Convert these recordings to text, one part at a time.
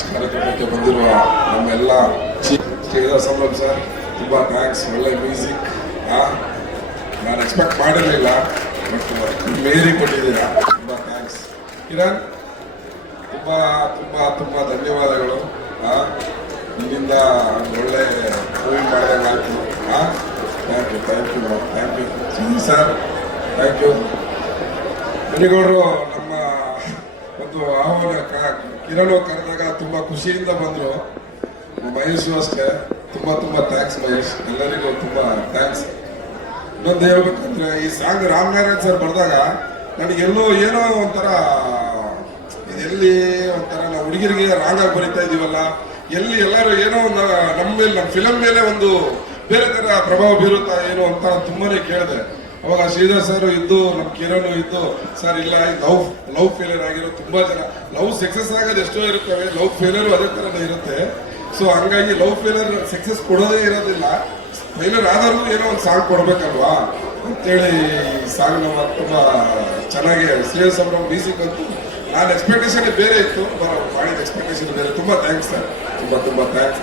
Launch ಕಾರ್ಯಕ್ರಮಕ್ಕೆ ಬಂದಿರುವ ನಮ್ಮೆಲ್ಲ ಶ್ರೀಧರ್ ಸರ್. ತುಂಬ ಥ್ಯಾಂಕ್ಸ್ ಒಳ್ಳೆ ಮ್ಯೂಸಿಕ್ ನಾನು ಎಕ್ಸ್ಪೆಕ್ಟ್ ಮಾಡಿರಲಿಲ್ಲ ಬಟ್ ಮೇರಿ ಕೊಟ್ಟಿದ್ದೀರಾ. ತುಂಬ ಥ್ಯಾಂಕ್ಸ್ ಕಿರಣ್, ತುಂಬ ತುಂಬ ತುಂಬ ಧನ್ಯವಾದಗಳು. ನಿಮ್ಮಿಂದ ಒಳ್ಳೆ ಮೂವಿ ಹಾಂ thank you thank you thank you sir thank you ಮಣಿಗೌಡರು ನಮ್ಮ ಆವಾಗ ಕಿರಣ್ ಕರೆದಾಗ ತುಂಬ ಖುಷಿಯಿಂದ ಬಂದರು. ಮಹೇಶು ಅಷ್ಟೇ. ತುಂಬ ತುಂಬ ಥ್ಯಾಂಕ್ಸ್ ಮಹೇಶ್. ಎಲ್ಲರಿಗೂ ತುಂಬ ಥ್ಯಾಂಕ್ಸ್ ಇನ್ನೊಂದು ಹೇಳ್ಬೇಕಂದ್ರೆ, ಈ ಸಾಂಗ್ ರಾಮನಾರಾಯಣ್ ಸರ್ ಬರೆದಾಗ ನನಗೆಲ್ಲೋ ಏನೋ ಒಂಥರ ಎಲ್ಲಿ ಒಂಥರ ನಾವು ಹುಡುಗಿರಿಗೆ ರಾಗ ಬರಿತಾ ಇದೀವಲ್ಲ, ಎಲ್ಲಿ ಎಲ್ಲರೂ ಏನೋ ನಮ್ಮ ಮೇಲೆ ನಮ್ಮ ಫಿಲಮ್ ಮೇಲೆ ಒಂದು ಬೇರೆ ತರ ಪ್ರಭಾವ ಬೀರುತ್ತಾ ಏನೋ ಅಂತ ತುಂಬಾನೇ ಕೇಳಿದೆ. ಅವಾಗ ಶ್ರೀಧರ್ ಸರ್ ಇದ್ದು ನಮ್ಮ ಕಿರಣ್ ಇದ್ದು, ಸರ್ ಇಲ್ಲ ಲವ್ ಲವ್ ಫೇಲಿಯರ್ ಆಗಿರೋ ತುಂಬಾ ಜನ, ಲವ್ ಸಕ್ಸಸ್ ಆಗೋದು ಎಷ್ಟೋ ಇರುತ್ತವೆ, ಲವ್ ಫೇಲಿಯರ್ ಅದೇ ತರನೇ ಇರುತ್ತೆ. ಸೊ ಹಂಗಾಗಿ ಲವ್ ಫೇಲಿಯರ್ ಸಕ್ಸಸ್ ಕೊಡೋದೇ ಇರೋದಿಲ್ಲ. ಫೇಲಿಯರ್ ಆದರೂ ಏನೋ ಒಂದು ಸಾಂಗ್ ಕೊಡ್ಬೇಕಲ್ವಾ? ಅಂತೇಳಿ ಸಾಂಗ್ ನಮ್ಮ ತುಂಬ ಚೆನ್ನಾಗಿ ಶ್ರೀಧರ್ ಸರ್ ನಮ್ಮ ಮ್ಯೂಸಿಕ್ ಬಂತು ನಾನು ಎಕ್ಸ್ಪೆಕ್ಟೇಷನ್ ಬೇರೆ ಇತ್ತು ಮಾಡಿದ ಎಕ್ಸ್ಪೆಕ್ಟೇಷನ್ ಬೇರೆ. ತುಂಬ ಥ್ಯಾಂಕ್ಸ್ ಸರ್. ತುಂಬ ತುಂಬ ಥ್ಯಾಂಕ್ಸ್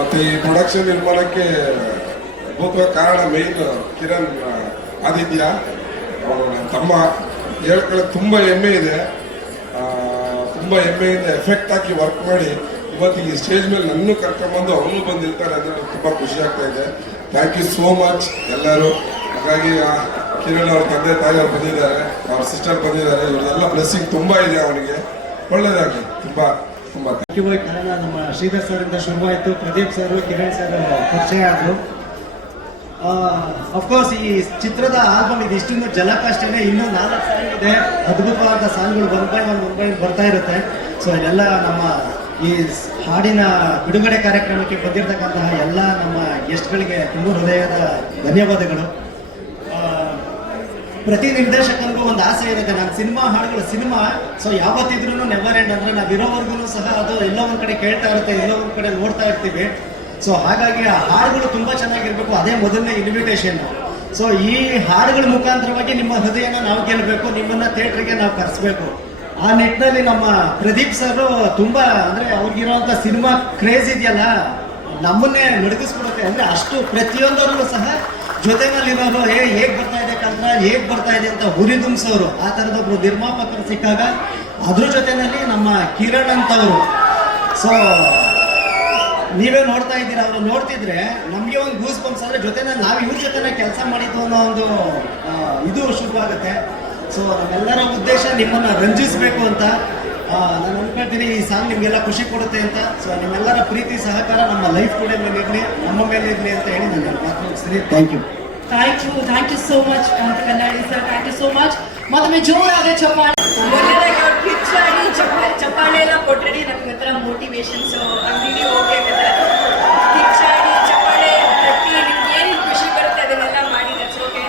ಮತ್ತೆ ಈ ಪ್ರೊಡಕ್ಷನ್ ನಿರ್ಮಾಣಕ್ಕೆ ಭೂತವಾಗಿ ಕಾರಣ ಮೇನ್ ಕಿರಣ್ ಆದಿತ್ಯ ತಮ್ಮ ಹೇಳ್ಕೊಳ್ಳೋಕೆ ತುಂಬ ಹೆಮ್ಮೆ ಇದೆ. ತುಂಬ ಹೆಮ್ಮೆಯಿಂದ ಎಫೆಕ್ಟ್ ಹಾಕಿ ವರ್ಕ್ ಮಾಡಿ ಇವತ್ತು ಈ ಸ್ಟೇಜ್ ಮೇಲೆ ನನ್ನೂ ಕರ್ಕೊಂಡ್ಬಂದು ಅವನು ಬಂದಿರ್ತಾರೆ ಅಂದರೆ ತುಂಬ ಖುಷಿ ಆಗ್ತಾ ಇದೆ. ಥ್ಯಾಂಕ್ ಯು ಸೋ ಮಚ್ ಎಲ್ಲರೂ. ಹಾಗಾಗಿ ಕಿರಣ್ ಅವ್ರ ತಂದೆ ತಾಯಿ ಅವ್ರು ಬಂದಿದ್ದಾರೆ, ಅವ್ರ ಸಿಸ್ಟರ್ ಬಂದಿದ್ದಾರೆ ಇವರೆಲ್ಲ ಬ್ಲೆಸ್ಸಿಂಗ್ ತುಂಬ ಇದೆ ಅವನಿಗೆ. ಒಳ್ಳೆಯದಾಗಲಿ ತುಂಬ, ತುಂಬಾ ನಮ್ಮ ಶ್ರೀಧರ್ ಸರ್ ಇಂದ ಶುರುವಾಯಿತು ಪ್ರದೀಪ್ ಸರ್ ಕಿರಣ್ ಸರ್ ಪರಿಚಯ ಆದ್ರು. ಅಫ್ಕೋರ್ಸ್ ಈ ಚಿತ್ರದ ಆಲ್ಬಮ್ ಇದು ಇಷ್ಟಿನ್ನು ಜಲಕಷ್ಟೇ ಇನ್ನೂ ನಾಲ್ಕು ಸಾಂಗ್ ಇದೆ. ಅದ್ಭುತವಾದ ಸಾಂಗ್ಗಳು one by one one by ಬರ್ತಾ ಇರುತ್ತೆ. ಸೊ ಇದೆಲ್ಲ ನಮ್ಮ ಈ ಹಾಡಿನ ಬಿಡುಗಡೆ ಕಾರ್ಯಕ್ರಮಕ್ಕೆ ಬಂದಿರತಕ್ಕಂತಹ ಎಲ್ಲ ನಮ್ಮ ಗೆಸ್ಟ್ಗಳಿಗೆ ತುಂಬ ಹೃದಯದ ಧನ್ಯವಾದಗಳು. ಪ್ರತಿ ನಿರ್ದೇಶಕನಿಗೂ ಒಂದು ಆಸೆ ಇರುತ್ತೆ. ನಾನು ಸಿನಿಮಾ ಹಾಡುಗಳು ಸಿನಿಮಾ ಸೊ ಯಾವತ್ತಿದ್ರೂ ನೆವರ್ ಎಂಡ್ ಅಂದ್ರೆ ನಾವು ಇರೋವರೆಗೂ ಸಹ ಅದು ಎಲ್ಲೋ ಒಂದ್ ಕಡೆ ಕೇಳ್ತಾ ಇರುತ್ತೆ, ಎಲ್ಲೋ ಒಂದ್ ಕಡೆ ನೋಡ್ತಾ ಇರ್ತೀವಿ. ಸೊ ಹಾಗಾಗಿ ಆ ಹಾಡುಗಳು ತುಂಬಾ ಚೆನ್ನಾಗಿರ್ಬೇಕು. ಅದೇ ಮೊದಲನೇ ಇನ್ವಿಟೇಷನ್ ಸೊ ಈ ಹಾಡುಗಳ ಮುಖಾಂತರವಾಗಿ ನಿಮ್ಮ ಹೃದಯನ ನಾವು ಗೆಲ್ಲಬೇಕು ನಿಮ್ಮನ್ನ ಥಿಯೇಟ್ರಿಗೆ ನಾವು ಕರೆಸ್ಬೇಕು. ಆ ನಿಟ್ಟಿನಲ್ಲಿ ನಮ್ಮ ಪ್ರದೀಪ್ ಸರ್ ತುಂಬಾ, ಅಂದ್ರೆ ಅವ್ರಿಗಿರುವಂತ ಸಿನಿಮಾ ಕ್ರೇಜ್ ಇದೆಯಲ್ಲ, ನಮ್ಮನ್ನೇ ನಡಗಿಸ್ಬಿಡುತ್ತೆ ಅಂದ್ರೆ ಅಷ್ಟು ಪ್ರತಿಯೊಂದರಲ್ಲೂ ಸಹ ಜೊತೆನಲ್ಲಿರೋರು, ಏ, ಹೇಗ್ ಬರ್ತಾ ಇದೆ ಕಂದ್ರ ಹೇಗ್ ಬರ್ತಾ ಇದೆ ಅಂತ ಹುರಿದುಂಬಿಸೋರು. ಆ ತರದೊಬ್ರು ನಿರ್ಮಾಪಕರು ಸಿಕ್ಕಾಗ, ಅದ್ರ ಜೊತೆನಲ್ಲಿ ನಮ್ಮ ಕಿರಣ್ ಅಂತವರು. ಸೊ ನೀವೇ ನೋಡ್ತಾ ಇದ್ದೀರಾ ಅವ್ರು ನೋಡ್ತಿದ್ರೆ ನಮಗೆ ಒಂದು ಗೂಸ್ ಬಂಪ್ಸ್ ಅಂದ್ರೆ ಜೊತೆ ನಾವು ಇವ್ರ ಜೊತೆ ಕೆಲಸ ಮಾಡಿದ್ದು ಅನ್ನೋ ಒಂದು ಇದು ಶುಭ ಶುರುವಾಗುತ್ತೆ ಸೊ ನಮ್ಮೆಲ್ಲರ ಉದ್ದೇಶ ನಿಮ್ಮನ್ನ ರಂಜಿಸಬೇಕು ಅಂತ ನಾನು ಅನ್ಕೊಳ್ತೀನಿ ಈ ಸಾಂಗ್ ನಿಮ್ಗೆಲ್ಲ ಖುಷಿ ಕೊಡುತ್ತೆ ಅಂತ. ಸೊ ನಿಮ್ಮೆಲ್ಲರ ಪ್ರೀತಿ, ಸಹಕಾರ ನಮ್ಮ ಲೈಫ್ ಕೂಡ ಮೇಲೆ ಇರಲಿ, ನಮ್ಮ ಮೇಲೆ ಇರಲಿ ಅಂತ ಹೇಳಿ ನಾನು thank you thank you thank you so much ಅಂತ sir thank you so much ಮತ್ತೊಮ್ಮೆ ಜೋರಾದ ಚಪ್ಪಾಳೆ. ಮೊದಲನೇದಾಗಿ ಅವ್ರು ಚಪ್ಪಾಳೆ ಎಲ್ಲ ಕೊಟ್ಟರೆ ನಮ್ಗೆ ಒಂಥರ ಮೋಟಿವೇಶನ್ ಸೊ ಅಂಗಡಿ ಓಕೆ ಕಿಚ್ಚಾಡಿ ಚಪ್ಪಾಳೆ ತಟ್ಟಿ ನಿಮ್ಗೆ ಏನೇನು ಖುಷಿ ಬರುತ್ತೆ ಅದನ್ನೆಲ್ಲ ಮಾಡಿ ದಟ್ಸ್ ಓಕೆ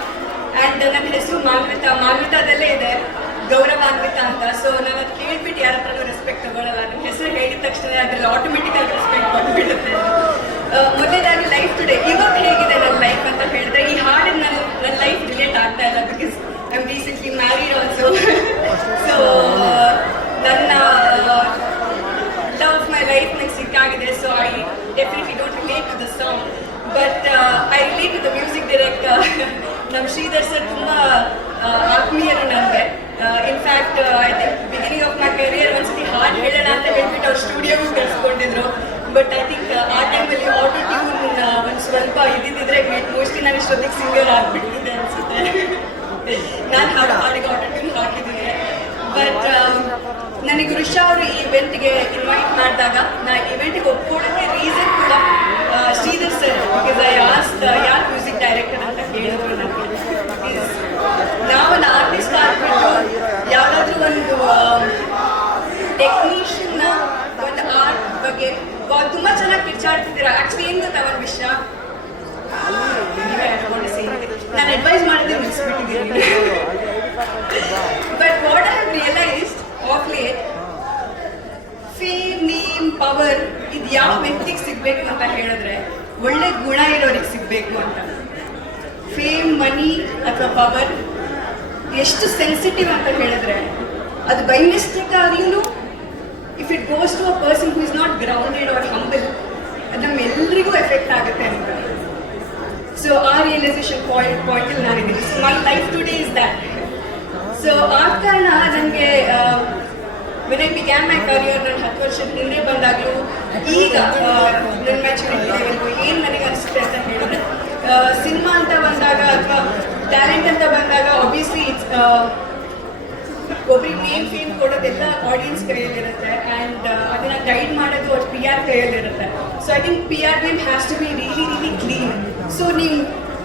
ಆ್ಯಂಡ್ ನನ್ನ ಹೆಸರು ಮಾಮೃತ ಮಾಮೃತದಲ್ಲೇ ಇದೆ. ಗೌರವಾನ್ವಿತ ಅಂತ. ಸೊ ನಾವು ಅದು ಕೇಳ್ಬಿಟ್ಟು ಯಾರ ಹತ್ರನೂ ರೆಸ್ಪೆಕ್ಟ್ ತಗೊಳ್ಳಲ್ಲ ನಿಮ್ಮ ಹೆಸರು ಹೇಳಿದ ತಕ್ಷಣ ಅದ್ರಲ್ಲಿ ಆಟೋಮೆಟಿಕಲ್ ರೆಸ್ಪೆಕ್ಟ್ ಬಂದ್ಬಿಡುತ್ತೆ. ಮೊದಲನೇದಾಗಿ ಲೈಫ್ ಟುಡೇ ಇವಾಗ ಹೇಗಿದೆ ನನ್ನ ಲೈಫ್ ಅಂತ ಹೇಳಿದ್ರೆ, ಈ ಹಾಡಿನ ನನ್ನ ನನ್ನ ಲೈಫ್ ರಿಲೇಟ್ ಆಗ್ತಾ ಇಲ್ಲ because I am recently married also so ನನ್ನ ಲವ್ ಮೈ ಲೈಫ್ ನಂಗೆ ಸಿಕ್ಕಾಗಿದೆ. So I definitely don't relate to the song but I relate to the music director ನಮ್ಮ ಶ್ರೀಧರ್ ಸರ್ ತುಂಬ ಆತ್ಮೀಯರು ನನಗೆ in fact I think beginning of my career ಒಂದ್ಸತಿ ಹಾಡು ಹೇಳೋಣ ಅಂತ ಹೇಳ್ಬಿಟ್ಟು ಅವ್ರು ಸ್ಟುಡಿಯೋಗೂ ಕರೆಸ್ಕೊಂಡಿದ್ರು. ಬಟ್ ಐ ಥಿಂಕ್ ಆ ಟೈಮಲ್ಲಿ ಆಟೋ ಟ್ಯೂನ್ ಒಂದು ಸ್ವಲ್ಪ ಇದ್ದಿದ್ರೆ ಮೋಸ್ಟ್ಲಿ ನಾನು ಇಷ್ಟೊತ್ತಿಗೆ ಸಿಂಗರ್ ಆಗ್ಬಿಟ್ಟಿದ್ದೆ ಅನ್ಸುತ್ತೆ. ನಾನು ಹಾಡು ಹಾಡಿಗೆ ಆಟೋ ಟ್ಯೂನ್ ಹಾಕಿದ್ದೀನಿ. ಬಟ್ ನನಗೆ ವೃಷಾ ಅವರು ಈ ಇವೆಂಟ್ಗೆ ಇನ್ವೈಟ್ ಮಾಡಿದಾಗ ನಾ ಇವೆಂಟ್ಗೆ ಒಪ್ಕೊಳ್ಳೋಕ್ಕೆ ರೀಸನ್ ಕೂಡ Sridhar sir because I asked ಯಾರು ಮ್ಯೂಸಿಕ್ ಡೈರೆಕ್ಟರ್ ಅಂತ ಕೇಳಿದ್ರು ನನಗೆ. ನಾವು ಒಂದು ಆರ್ಟಿಸ್ಟ್ ಆಗ್ಬಿಟ್ಟು ಯಾವುದಾದ್ರೂ ಒಂದು ಟೆಕ್ನಿಷಿಯನ್ನ ಒಂದು ಆರ್ಟ್ ಬಗ್ಗೆ ತುಂಬ ಚೆನ್ನಾಗಿ ಕಿರ್ಚಾಡ್ತಿದ್ದೀರಾ? ಆಕ್ಚುಲಿ ಏನ್ ಗೊತ್ತಾ ಒಂದು ವಿಷಯ. ನಾನು ಅಡ್ವೈಸ್ ಮಾಡಿದ್ರೆ ನಿಲ್ಸ್ಬಿಟ್ಟಿದ್ದೀನಿ. But what I have realized of late, fame name power ಇದು ಯಾವ ವ್ಯಕ್ತಿಗೆ ಸಿಗಬೇಕು ಅಂತ ಹೇಳಿದ್ರೆ ಒಳ್ಳೆ ಗುಣ ಇರೋರಿಗೆ ಸಿಗಬೇಕು ಅಂತ. ಫೇಮ್ ಮನಿ ಅಥವಾ ಪವರ್ ಎಷ್ಟು ಸೆನ್ಸಿಟಿವ್ ಅಂತ ಹೇಳಿದ್ರೆ ಅದು by mistake ಆಗ್ಲೂ if it goes to a person who is not grounded or humble ಅದು ನಮ್ಮೆಲ್ಲರಿಗೂ ಎಫೆಕ್ಟ್ ಆಗುತ್ತೆ ಅಂತ ಸೊ ಆ ರಿಯಲೈಸೇಷನ್ ಪಾಯಿಂಟ್ ಪಾಯಿಂಟಲ್ಲಿ ನಾನಿದ್ದೀನಿ. My life today is that so ಆ ಕಾರಣ ನನಗೆ when I began my career ನಾನು ಹತ್ತು ವರ್ಷದ ಹಿಂದೆ ಬಂದಾಗಲೂ ಈಗ ನನ್ನ ಮ್ಯಾಚುರಿಟಿ ಲೆವೆಲ್ಗೂ ಏನು ನನಗೆ ಅನಿಸುತ್ತೆ ಅಂತ ಹೇಳಿದ್ರೆ ಸಿನಿಮಾ ಅಂತ ಬಂದಾಗ ಅಥವಾ ಟ್ಯಾಲೆಂಟ್ ಅಂತ ಬಂದಾಗ ಆಬ್ವಿಯಸ್ಲಿ ಇಟ್ಸ್ ಒಬ್ರಿಗೆ ಮೇನ್ ಫೇಮ್ ಕೊಡೋದೆಲ್ಲ ಆಡಿಯನ್ಸ್ ಕೈಯಲ್ಲಿರುತ್ತೆ ಆ್ಯಂಡ್ ಅದನ್ನ ಗೈಡ್ ಮಾಡೋದು ಅವ್ರ P R ಕೈಯಲ್ಲಿರುತ್ತೆ. So I think P R game has to be really really clean so ನೀವು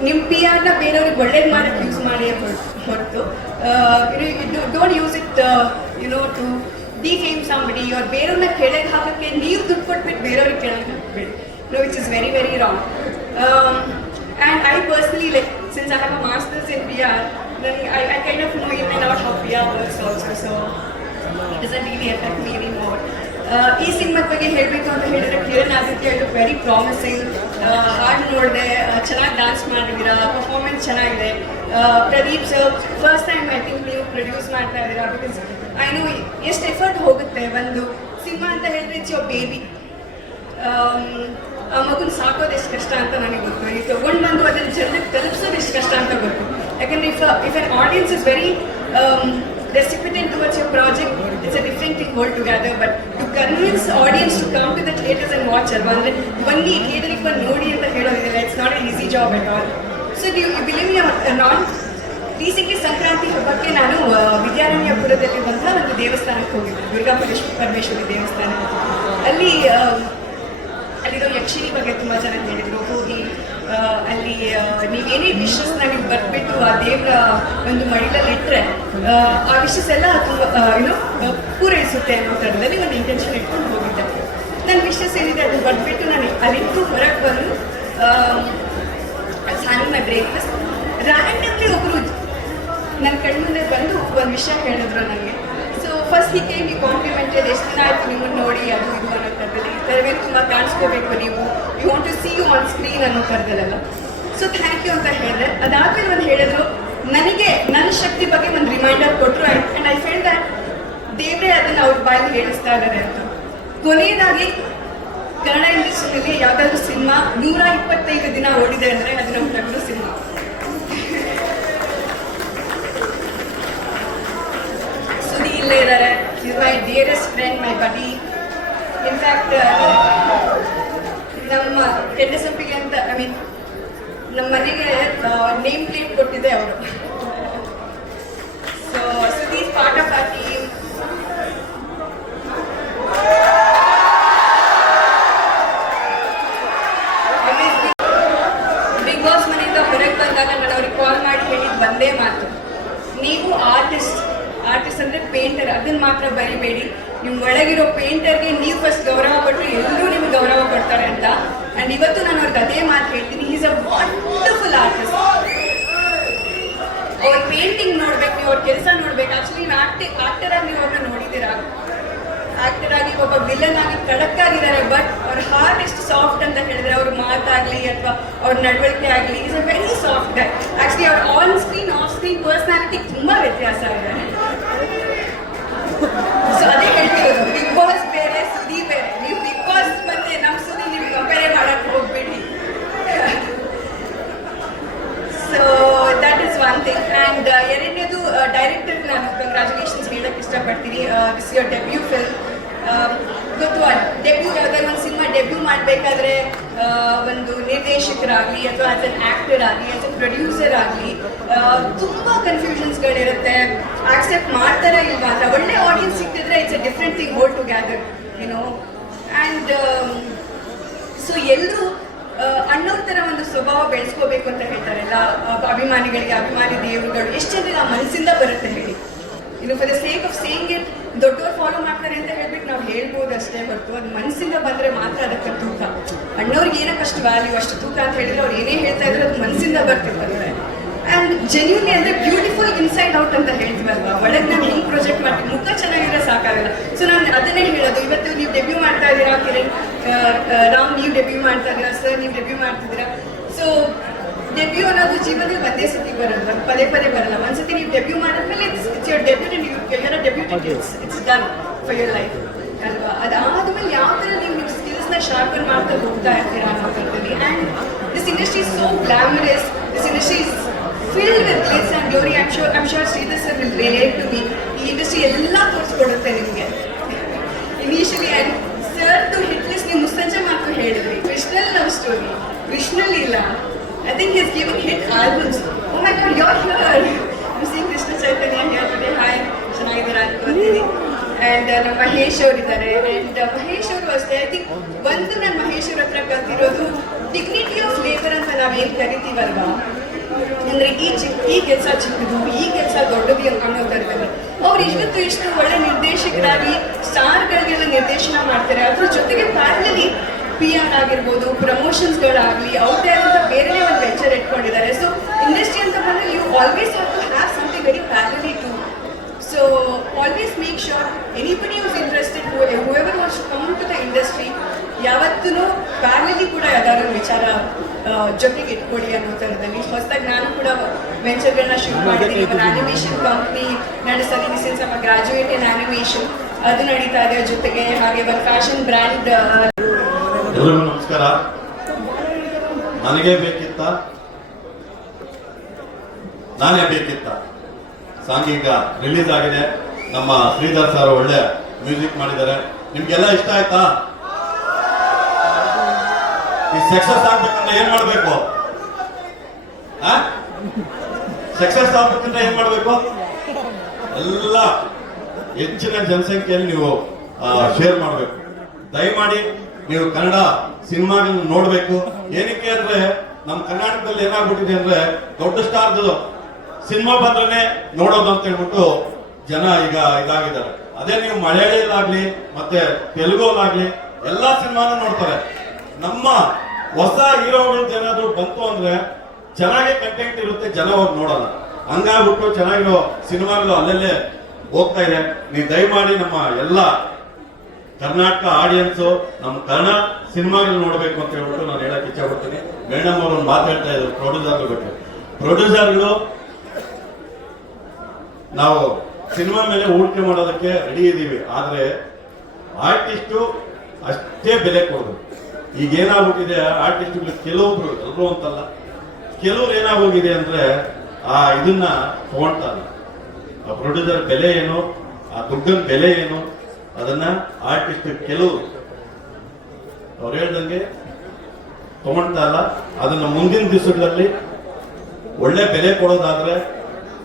ನಿಮ್ಮ ಪಿ ಆರ್ನ ಬೇರೆಯವ್ರಿಗೆ ಒಳ್ಳೇದು ಮಾಡೋಕ್ಕೆ ಯೂಸ್ ಮಾಡಿ ಹೊರತು don't use it you know to defame somebody ಅವ್ರು ಬೇರೆಯವ್ರನ್ನ ಕೆಳಗೆ ಹಾಕೋಕ್ಕೆ ನೀವು ದುಡ್ಡು ಕೊಟ್ಬಿಟ್ಟು ಬೇರೆಯವ್ರಿಗೆ ಕೆಳಗೆ ಹಾಕ್ಬೇಡಿ. No which is very very wrong and I personally like since I have a masters in P R then I, I kind of know in and out how PR works also, so it doesn't really affect me anymore. ಈ cinema ಬಗ್ಗೆ ಹೇಳಬೇಕು ಅಂತ ಹೇಳಿದ್ರೆ ಕಿರಣ್ ಆದಿತ್ಯ ಇದು very promising ಹಾಡು ನೋಡಿದೆ ಚೆನ್ನಾಗಿ dance ಮಾಡಿದ್ದೀರಾ ಪರ್ಫಾರ್ಮೆನ್ಸ್ ಚೆನ್ನಾಗಿದೆ. Pradeep sir first time I think ನೀವು ಪ್ರೊಡ್ಯೂಸ್ ಮಾಡ್ತಾ ಇದ್ದೀರಾ ಬಿಕಾಸ್ ಐ ನೋ ಎಷ್ಟು ಎಫರ್ಟ್ ಹೋಗುತ್ತೆ ಒಂದು ಸಿನಿಮಾ ಅಂತ ಹೇಳಿದ್ರೆ ಇಟ್ಸ್ ಯೋರ್ ಬೇಬಿ ಆ ಮಗುನ ಸಾಕೋದು ಎಷ್ಟು ಕಷ್ಟ ಅಂತ ನನಗೆ ಗೊತ್ತು. ಈ ತೊಗೊಂಡು ಬಂದು ಅದನ್ನು ಜನರಿಗೆ ತಲುಪಿಸೋದು ಎಷ್ಟು ಕಷ್ಟ ಅಂತ ಗೊತ್ತು. ಯಾಕಂದ್ರೆ if if an audience is very recipient towards your project it's a different thing whole together but convince audience to come to the theatres and watch ಅಲ್ವಾ? ಅಂದರೆ ಬನ್ನಿ ಥಿಯೇಟರಿಗೆ ಬಂದು ನೋಡಿ ಅಂತ ಹೇಳೋದಿಲ್ಲ. It's not a easy job at all so ನೀವು believe ನಾನ್ ರೀಸೆಂಟ್ಲಿ ಸಂಕ್ರಾಂತಿ ಹಬ್ಬಕ್ಕೆ ನಾನು ಆ, ವಿದ್ಯಾರಣ್ಯಪುರದಲ್ಲಿ ಬಂದ ಒಂದು ದೇವಸ್ಥಾನಕ್ಕೆ ಹೋಗಿದ್ದೆ. ದುರ್ಗಾ ಪರಮೇಶ್ವರಿ ದೇವಸ್ಥಾನ ಅಲ್ಲಿ ಅಲ್ಲಿರೋ ಯಕ್ಷಿಣಿ ಬಗ್ಗೆ ತುಂಬ ಜನ ಹೇಳಿದರು ಹೋಗಿ ಅಲ್ಲಿ ನೀವೇನೇ ವಿಶಸ್ನ ನೀವು ಬರ್ಬಿಟ್ಟು ಆ ದೇವರ ಒಂದು ಮಡಿಲಲ್ಲಿ ಇಟ್ಟರೆ ಆ ವಿಶಸ್ ಎಲ್ಲ ತುಂಬ ಏನು ಪೂರೈಸುತ್ತೆ ಅನ್ನೋ ಥರದಲ್ಲಿ ಒಂದು ಇಂಟೆನ್ಷನ್ ಇಟ್ಕೊಂಡು ಹೋಗಿದ್ದೆ. ನನ್ನ ವಿಶಸ್ ಏನಿದೆ ಅದು ಬರ್ಬಿಟ್ಟು ನಾನು ಅಲ್ಲಿಂದು ಹೊರಗೆ ಬಂದು ಹ್ಯಾವಿಂಗ್ ಮೈ ಬ್ರೇಕ್ಫಾಸ್ಟ್ ರ್ಯಾಂಡಮ್ಲಿ ಒಬ್ಬರು ನನ್ನ ಕಣ್ಮುಂದೆ ಬಂದು ಒಂದು ವಿಷಯ ಹೇಳಿದ್ರು ನನಗೆ ಫಸ್ಟ್ ಹೀಗೆ ಈ ಕಾಂಪ್ಲಿಮೆಂಟೆಡ್ ಎಷ್ಟು ದಿನ ಆಯ್ತು ನಿಮ್ಮನ್ನು ನೋಡಿ ಅದು ಇದು ಅನ್ನೋ ಥರದಲ್ಲಿ. ಈ ತುಂಬ ಕಾಣಿಸ್ಕೋಬೇಕು ನೀವು. You want to see you on screen ಅನ್ನೋ ಥರದಲ್ಲೆಲ್ಲ. ಸೊ ಥ್ಯಾಂಕ್ ಯು ಅಂತ ಹೇಳಿದೆ. ಅದಾದ್ಮೇಲೆ ಒಂದು ಹೇಳಿದ್ರು, ನನಗೆ, ನನ್ನ ಶಕ್ತಿ ಬಗ್ಗೆ ಒಂದು ರಿಮೈಂಡರ್ ಕೊಟ್ಟರು ಆ್ಯಂಡ್ ಐ ಫೀಲ್ ದಟ್ ದೇವರೇ ಅದನ್ನು ಅವ್ರ ಬಾಯಲ್ಲಿ ಹೇಳಿಸ್ತಾ ಇದ್ದಾರೆ ಅಂತ. ಕೊನೆಯದಾಗಿ, ಕನ್ನಡ ಇಂಡಸ್ಟ್ರಿಯಲ್ಲಿ ಯಾವುದಾದ್ರೂ ಸಿನಿಮಾ ನೂರ ಇಪ್ಪತ್ತೈದು ದಿನ ಓಡಿದೆ ಅಂದರೆ ಅದು ನಮ್ಮ ಟಗರು ಸಿನಿಮಾ ಸುದಿ ಇಲ್ಲೇ ಇದ್ದಾರೆ is my dearest friend my buddy in fact ನಮ್ಮ ಕೆಡ್ಡಸಪ್ಪಿಗೆ ಅಂತ ಐ ಮೀನ್ ನಮ್ಮ ಮನೆಗೆ ನೇಮ್ ಪ್ಲೇಟ್ ಕೊಟ್ಟಿದ್ದೆ ಅವರು so ಸುದಿ part of a team Bigg Boss ಮನೆಯಿಂದ ಹೊರಗೆ ಬಂದಾಗ ನಾನು ಅವ್ರಿಗೆ ಕಾಲ್ ಮಾಡಿ ಹೇಳಿದ್ ಒಂದೇ ಮಾತು ನೀವು ಆರ್ಟಿಸ್ಟ್ ಆರ್ಟಿಸ್ಟ್ ಅಂದ್ರೆ ಪೇಂಟರ್ ಅದನ್ನ ಮಾತ್ರ ಬರಿಬೇಡಿ ಪೇಂಟರ್ ಪೇಂಟರ್ಗೆ ನೀವು ಫಸ್ಟ್ ಗೌರವ ಕೊಟ್ಟರೆ ಎಲ್ಲರೂ ನಿಮ್ಗೆ ಗೌರವ ಕೊಡ್ತಾರೆ ಅಂತ. ಅಂಡ್ ಇವತ್ತು ನಾನು ಅವ್ರಿಗೆ ಅದೇ ಮಾತು ಹೇಳ್ತೀನಿ. ಈಸ್ ಅ ವಂಡರ್ಫುಲ್ ಆರ್ಟಿಸ್ಟ್ ಅವ್ರ ಪೇಂಟಿಂಗ್ ನೋಡ್ಬೇಕು ನೀವು ಅವ್ರ ಕೆಲಸ ನೋಡ್ಬೇಕು. ಆಕ್ಚುಲಿ ನೀವು ಆಕ್ಟಿ ಆಕ್ಟರ್ ಆಗಿ ನೀವು ಅವ್ರನ್ನ ನೋಡಿದ್ದೀರಾ? ಆಕ್ಟರ್ ಆಗಿ ಒಬ್ಬ ವಿಲನ್ ಆಗಿ ಕಡಕ್ ಆಗಿದ್ದಾರೆ ಬಟ್ ಅವ್ರ ಹಾರ್ಟ್ ಎಷ್ಟು ಸಾಫ್ಟ್ ಅಂತ ಹೇಳಿದ್ರೆ ಅವ್ರ ಮಾತಾಗ್ಲಿ ಅಥವಾ ಅವ್ರ ನಡವಳಿಕೆ ಆಗಲಿ is a very soft guy actually ಅವ್ರ on screen off screen personality ತುಂಬಾ ವ್ಯತ್ಯಾಸ ಇದೆ. ಸೊ ಬಿಗ್ ಬಾಸ್ ಬೇರೆ ಸುದಿ ಬೇರೆ ನೀವು ಬಿಗ್ ಬಾಸ್ ಮತ್ತೆ ನಮ್ಮ ಸುದಿ ನೀವು ಕಂಪೇರ್ ಮಾಡಕ್ ಹೋಗ್ಬೇಡಿ. So that is one thing and ಎರಡನೇದು ಡೈರೆಕ್ಟರ್ ನಾನು ಕಂಗ್ರ್ಯಾಚುಲೇಷನ್ಸ್ ಹೇಳಕ್ಕೆ ಇಷ್ಟಪಡ್ತೀನಿ. ದಿಸ್ ಯುವರ್ ಡೆಬ್ಯೂ ಫಿಲ್ಮ್ ಗೊತ್ತು ಡೆಬ್ಯೂ ಯಾವ್ದಾದ್ರು ಒಂದು ಸಿನಿಮಾ ಡೆಬ್ಯೂ ಮಾಡಬೇಕಾದ್ರೆ ಒಂದು ನಿರ್ದೇಶಕರಾಗಲಿ ಅಥವಾ ಆಸ್ ಅನ್ ಆ್ಯಕ್ಟರ್ ಆಗಲಿ ಆಸ್ ಅನ್ ಪ್ರೊಡ್ಯೂಸರ್ ಆಗಲಿ ತುಂಬ ಕನ್ಫ್ಯೂಷನ್ಸ್ಗಳಿರುತ್ತೆ ಆಕ್ಸೆಪ್ಟ್ ಮಾಡ್ತಾರಾ ಇಲ್ವಾ? ಅಂತ ಒಳ್ಳೆ audience ಸಿಕ್ತಿದ್ರೆ it's a different thing whole together ಏನೋ ಆ್ಯಂಡ್ ಸೊ ಎಲ್ಲರೂ ಅನ್ನೋ ಥರ ಒಂದು ಸ್ವಭಾವ ಬೆಳೆಸ್ಕೋಬೇಕು ಅಂತ ಹೇಳ್ತಾರಲ್ಲ ಅಭಿಮಾನಿಗಳಿಗೆ, ಅಭಿಮಾನಿ ದೇವರುಗಳು, ಎಷ್ಟು ಜನರಿಗೆ ಆ ಮನಸ್ಸಿಂದ ಬರುತ್ತೆ ಹೇಳಿ? ಇನ್ನು for the sake of saying it ದೊಡ್ಡವ್ರು ಫಾಲೋ ಮಾಡ್ತಾರೆ ಅಂತ ಹೇಳ್ಬಿಟ್ಟು ನಾವು ಹೇಳ್ಬೋದು ಅಷ್ಟೇ ಹೊರತು. ಅದು ಮನಸ್ಸಿಂದ ಬಂದರೆ ಮಾತ್ರ ಅದಕ್ಕೆ ತೂಕ. ಅಣ್ಣವ್ರಿಗೆ ಏನಕ್ಕೆ ಅಷ್ಟು ವ್ಯಾಲ್ಯೂ ಅಷ್ಟು ತೂಕ ಅಂತ ಹೇಳಿದ್ರೆ ಅವ್ರು ಏನೇ ಹೇಳ್ತಾ ಇದ್ರು ಅದು ಮನಸ್ಸಿಂದ ಬರ್ತಿರ್ತಾರೆ ಆ್ಯಂಡ್ ಜೆನ್ಯೂನ್ಲಿ ಅಂದರೆ ಬ್ಯೂಟಿಫುಲ್ ಇನ್ಸೈಡ್ ಔಟ್ ಅಂತ ಹೇಳ್ತೀವಲ್ವಾ? ಒಳಗೆ ನಾವು ಹೆಂಗೆ ಪ್ರೊಜೆಕ್ಟ್ ಮಾಡ್ತೀವಿ? ಮುಖ ಚೆನ್ನಾಗಿದ್ರೆ ಸಾಕಾಗಲ್ಲ. ಸೊ ನಾನು ಅದನ್ನೇ ಹೇಳೋದು. ಇವತ್ತು ನೀವು ಡೆಬ್ಯೂ ಮಾಡ್ತಾ ಇದ್ದೀರಾ ಕಿರಣ್? ರಾಮ್, ನೀವು ಡೆಬ್ಯೂ ಮಾಡ್ತಾ ಇದ್ದೀರಾ? ಸರ್, ನೀವು ಡೆಬ್ಯೂ ಮಾಡ್ತಿದ್ದೀರಾ? ಸೊ ಡೆಬ್ಯೂ ಅನ್ನೋದು ಜೀವನದಲ್ಲಿ ಒಂದೇ ಸತಿ ಬರಲ್ಲ. ಪದೇ ಪದೇ ಬರಲ್ಲ. ಒಂದ್ಸತಿ ನೀವು ಡೆಬ್ಯೂ ಮಾಡಿದ್ಮೇಲೆ it's it's your debut and you you're debuted it's it's done for your life ಅಲ್ವಾ? ಅದಾದ್ಮೇಲೆ ಯಾವ ಥರ ನೀವು ನಿಮ್ಮ ಸ್ಕಿಲ್ಸ್ನ ಶಾರ್ಪನ್ ಮಾಡ್ತಾ ಹೋಗ್ತಾ ಇರ್ತೀರಾ ಅನ್ನೋ and this industry so glamorous this industry is filled with glitz and glory. I'm sure I'm sure Sridhar sir will relate to me ಈ ಇಂಡಸ್ಟ್ರಿ ಎಲ್ಲ ತೋರಿಸ್ಕೊಡುತ್ತೆ ನಿಮಗೆ. Initially and sir to hit list ನೀವು ಮುಸ್ಸಂಜೆ ಮಾತು ಹೇಳಿದ್ರಿ. ಕೃಷ್ಣಲ್ಲಿ ಲವ್ ಸ್ಟೋರಿ ಕೃಷ್ಣಲ್ಲಿ ಇಲ್ಲ I think is giving hit albums oh my god your here see Krishna Chaitanya here today hi ಚೆನ್ನಾಗಿದ್ದೀರಾ ಅನ್ಕೊಂತೀನಿ ಆ್ಯಂಡ್ ನಮ್ಮ ಮಹೇಶ್ ಅವರು ಇದ್ದಾರೆ. ಆ್ಯಂಡ್ ಮಹೇಶ್ ಅವರು ಅಷ್ಟೇ ಐ ಥಿಂಕ್ ಒಂದು ನಾನು ಮಹೇಶ್ ಅವ್ರ ಹತ್ರ ಕಲ್ತಿರೋದು ಡಿಗ್ನಿಟಿ ಆಫ್ ಲೇಬರ್ ಅಂತ ನಾವೇನು ಕರಿತೀವಲ್ವಾ? ಅಂದ್ರೆ ಈ ಚಿಕ್ಕ ಈ ಕೆಲಸ ಚಿಕ್ಕದು, ಈ ಕೆಲಸ ದೊಡ್ಡದು ಅನ್ನೋ ಥರದಲ್ಲಿ ಅವ್ರು ಇವತ್ತು ಇಷ್ಟು ಒಳ್ಳೆ ನಿರ್ದೇಶಕರಾಗಿ ಸ್ಟಾರ್ಗಳಿಗೆಲ್ಲ ನಿರ್ದೇಶನ ಮಾಡ್ತಾರೆ. ಅದ್ರ ಜೊತೆಗೆ ಪ್ಯಾರಲಲಿ ಪಿ ಆರ್ ಆಗಿರ್ಬೋದು ಪ್ರಮೋಷನ್ಸ್ಗಳಾಗಲಿ ಅವ್ರದೇ ಇರೋಂಥ ಬೇರೆನೇ ಒಂದು ವೆಂಚರ್ ಇಟ್ಕೊಂಡಿದ್ದಾರೆ. ಸೊ ಇಂಡಸ್ಟ್ರಿ ಅಂತ ಬಂದರೆ you always have to have something very family to so always make sure anybody was interested whoever was to come to the industry ಯಾವತ್ತೂ ಫ್ಯಾಮಿಲಿ ಕೂಡ ಯಾವ್ದಾದ್ರು ವಿಚಾರ ಜೊತೆಗೆ ಇಟ್ಕೊಳ್ಳಿ ಅನ್ನೋ ಥರದಲ್ಲಿ ಹೊಸದಾಗಿ ನಾನು ಕೂಡ ವೆಂಚರ್ಗಳನ್ನ ಶುರು ಮಾಡಿದ್ದೀನಿ. ಒಂದು ಆನಿಮೇಷನ್ ಕಂಪ್ನಿ ನಡೆಸ್ತಾ ಇದ್ದೀನಿ ಸಿನ್ಸ್ ನಮ್ಮ ಗ್ರಾಜುಯೇಟ್ ಇನ್ ಆನಿಮೇಷನ್ ಅದು ನಡೀತಾ ಇದೆ ಜೊತೆಗೆ ಹಾಗೆ ಒಂದು ಫ್ಯಾಷನ್ ಬ್ರ್ಯಾಂಡ್ ಎಲ್ರಿಗೂ ನಮಸ್ಕಾರ. ನನಗೆ ಬೇಕಿತ್ತ, ನಾನೇ ಬೇಕಿತ್ತ. ಸಾಂಗ್ ರಿಲೀಸ್ ಆಗಿದೆ. ನಮ್ಮ ಶ್ರೀಧರ್ ಸರ್ ಒಳ್ಳೆ ಮ್ಯೂಸಿಕ್ ಮಾಡಿದ್ದಾರೆ. ನಿಮ್ಗೆಲ್ಲ ಇಷ್ಟ ಆಯ್ತಾ? ಈ ಸಕ್ಸಸ್ ಆಗ್ಬೇಕಂದ್ರೆ ಏನ್ ಮಾಡ್ಬೇಕು? ಸಕ್ಸಸ್ ಆಗ್ಬೇಕಂದ್ರೆ ಏನ್ ಮಾಡ್ಬೇಕು? ಎಲ್ಲ ಹೆಚ್ಚಿನ ಜನಸಂಖ್ಯೆಯಲ್ಲಿ ನೀವು ಶೇರ್ ಮಾಡಬೇಕು. ದಯಮಾಡಿ ನೀವು ಕನ್ನಡ ಸಿನಿಮಾಗಳನ್ನ ನೋಡಬೇಕು. ಏನಕ್ಕೆ ಅಂದ್ರೆ ನಮ್ಮ ಕರ್ನಾಟಕದಲ್ಲಿ ಏನಾಗ್ಬಿಟ್ಟಿದೆ ಅಂದ್ರೆ ದೊಡ್ಡ ಸ್ಟಾರ್ದು ಸಿನಿಮಾ ಬಂದ್ರೆ ನೋಡೋದು ಅಂತ ಹೇಳ್ಬಿಟ್ಟು ಜನ ಈಗ ಇದಾಗಿದ್ದಾರೆ. ಅದೇ ನೀವು ಮಲಯಾಳಿಯಲ್ಲಾಗ್ಲಿ ಮತ್ತೆ ತೆಲುಗುಲಾಗ್ಲಿ ಎಲ್ಲಾ ಸಿನಿಮಾನು ನೋಡ್ತಾರೆ. ನಮ್ಮ ಹೊಸ ಹೀರೋಗಳದ್ದು ಏನಾದ್ರು ಬಂತು ಅಂದ್ರೆ ಚೆನ್ನಾಗಿ ಕಂಟೆಂಟ್ ಇರುತ್ತೆ, ಜನ ಹೋಗಿ ನೋಡಲ್ಲ. ಹಂಗಾಗ್ಬಿಟ್ಟು ಚೆನ್ನಾಗಿರೋ ಸಿನಿಮಾಗಳು ಅಲ್ಲಲ್ಲೇ ಹೋಗ್ತಾ ಇದೆ. ನೀವು ದಯಮಾಡಿ ನಮ್ಮ ಎಲ್ಲ ಕರ್ನಾಟಕ ಆಡಿಯನ್ಸು ನಮ್ಮ ಕನ್ನಡ ಸಿನಿಮಾಗಳು ನೋಡಬೇಕು ಅಂತ ಹೇಳ್ಬಿಟ್ಟು ನಾನು ಹೇಳಕ್ ಇಚ್ಛಪಡ್ತೀನಿ. ಮೇಡಮ್ ಅವರು ಮಾತಾಡ್ತಾ ಇದ್ರು ಪ್ರೊಡ್ಯೂಸರ್ ಬಗ್ಗೆ. ಪ್ರೊಡ್ಯೂಸರ್ಗಳು ನಾವು ಸಿನಿಮಾ ಮೇಲೆ ಹೂಡಿಕೆ ಮಾಡೋದಕ್ಕೆ ರೆಡಿ ಇದ್ದೀವಿ ಆದ್ರೆ ಆರ್ಟಿಸ್ಟು ಅಷ್ಟೇ ಬೆಲೆ ಕೊಡೋದು. ಈಗ ಏನಾಗ್ಬಿಟ್ಟಿದೆ ಆರ್ಟಿಸ್ಟ್ಗಳು ಕೆಲವೊಬ್ರು ಎಲ್ಲರೂ ಅಂತಲ್ಲ, ಕೆಲವ್ರು ಏನಾಗೋಗಿದೆ ಅಂದ್ರೆ ಆ ಇದನ್ನ ತಗೊಳ್ತಾರೆ ಆ ಪ್ರೊಡ್ಯೂಸರ್ ಬೆಲೆ ಏನು, ಆ ದುಡ್ಡಿನ ಬೆಲೆ ಏನು ಅದನ್ನ ಆರ್ಟಿಸ್ಟ್ ಕೆಲವು ಅವ್ರು ಹೇಳ್ದಂಗೆ ತಗೊಳ್ತಾ ಇಲ್ಲ. ಅದನ್ನ ಮುಂದಿನ ದಿವಸಗಳಲ್ಲಿ ಒಳ್ಳೆ ಬೆಲೆ ಕೊಡೋದಾದ್ರೆ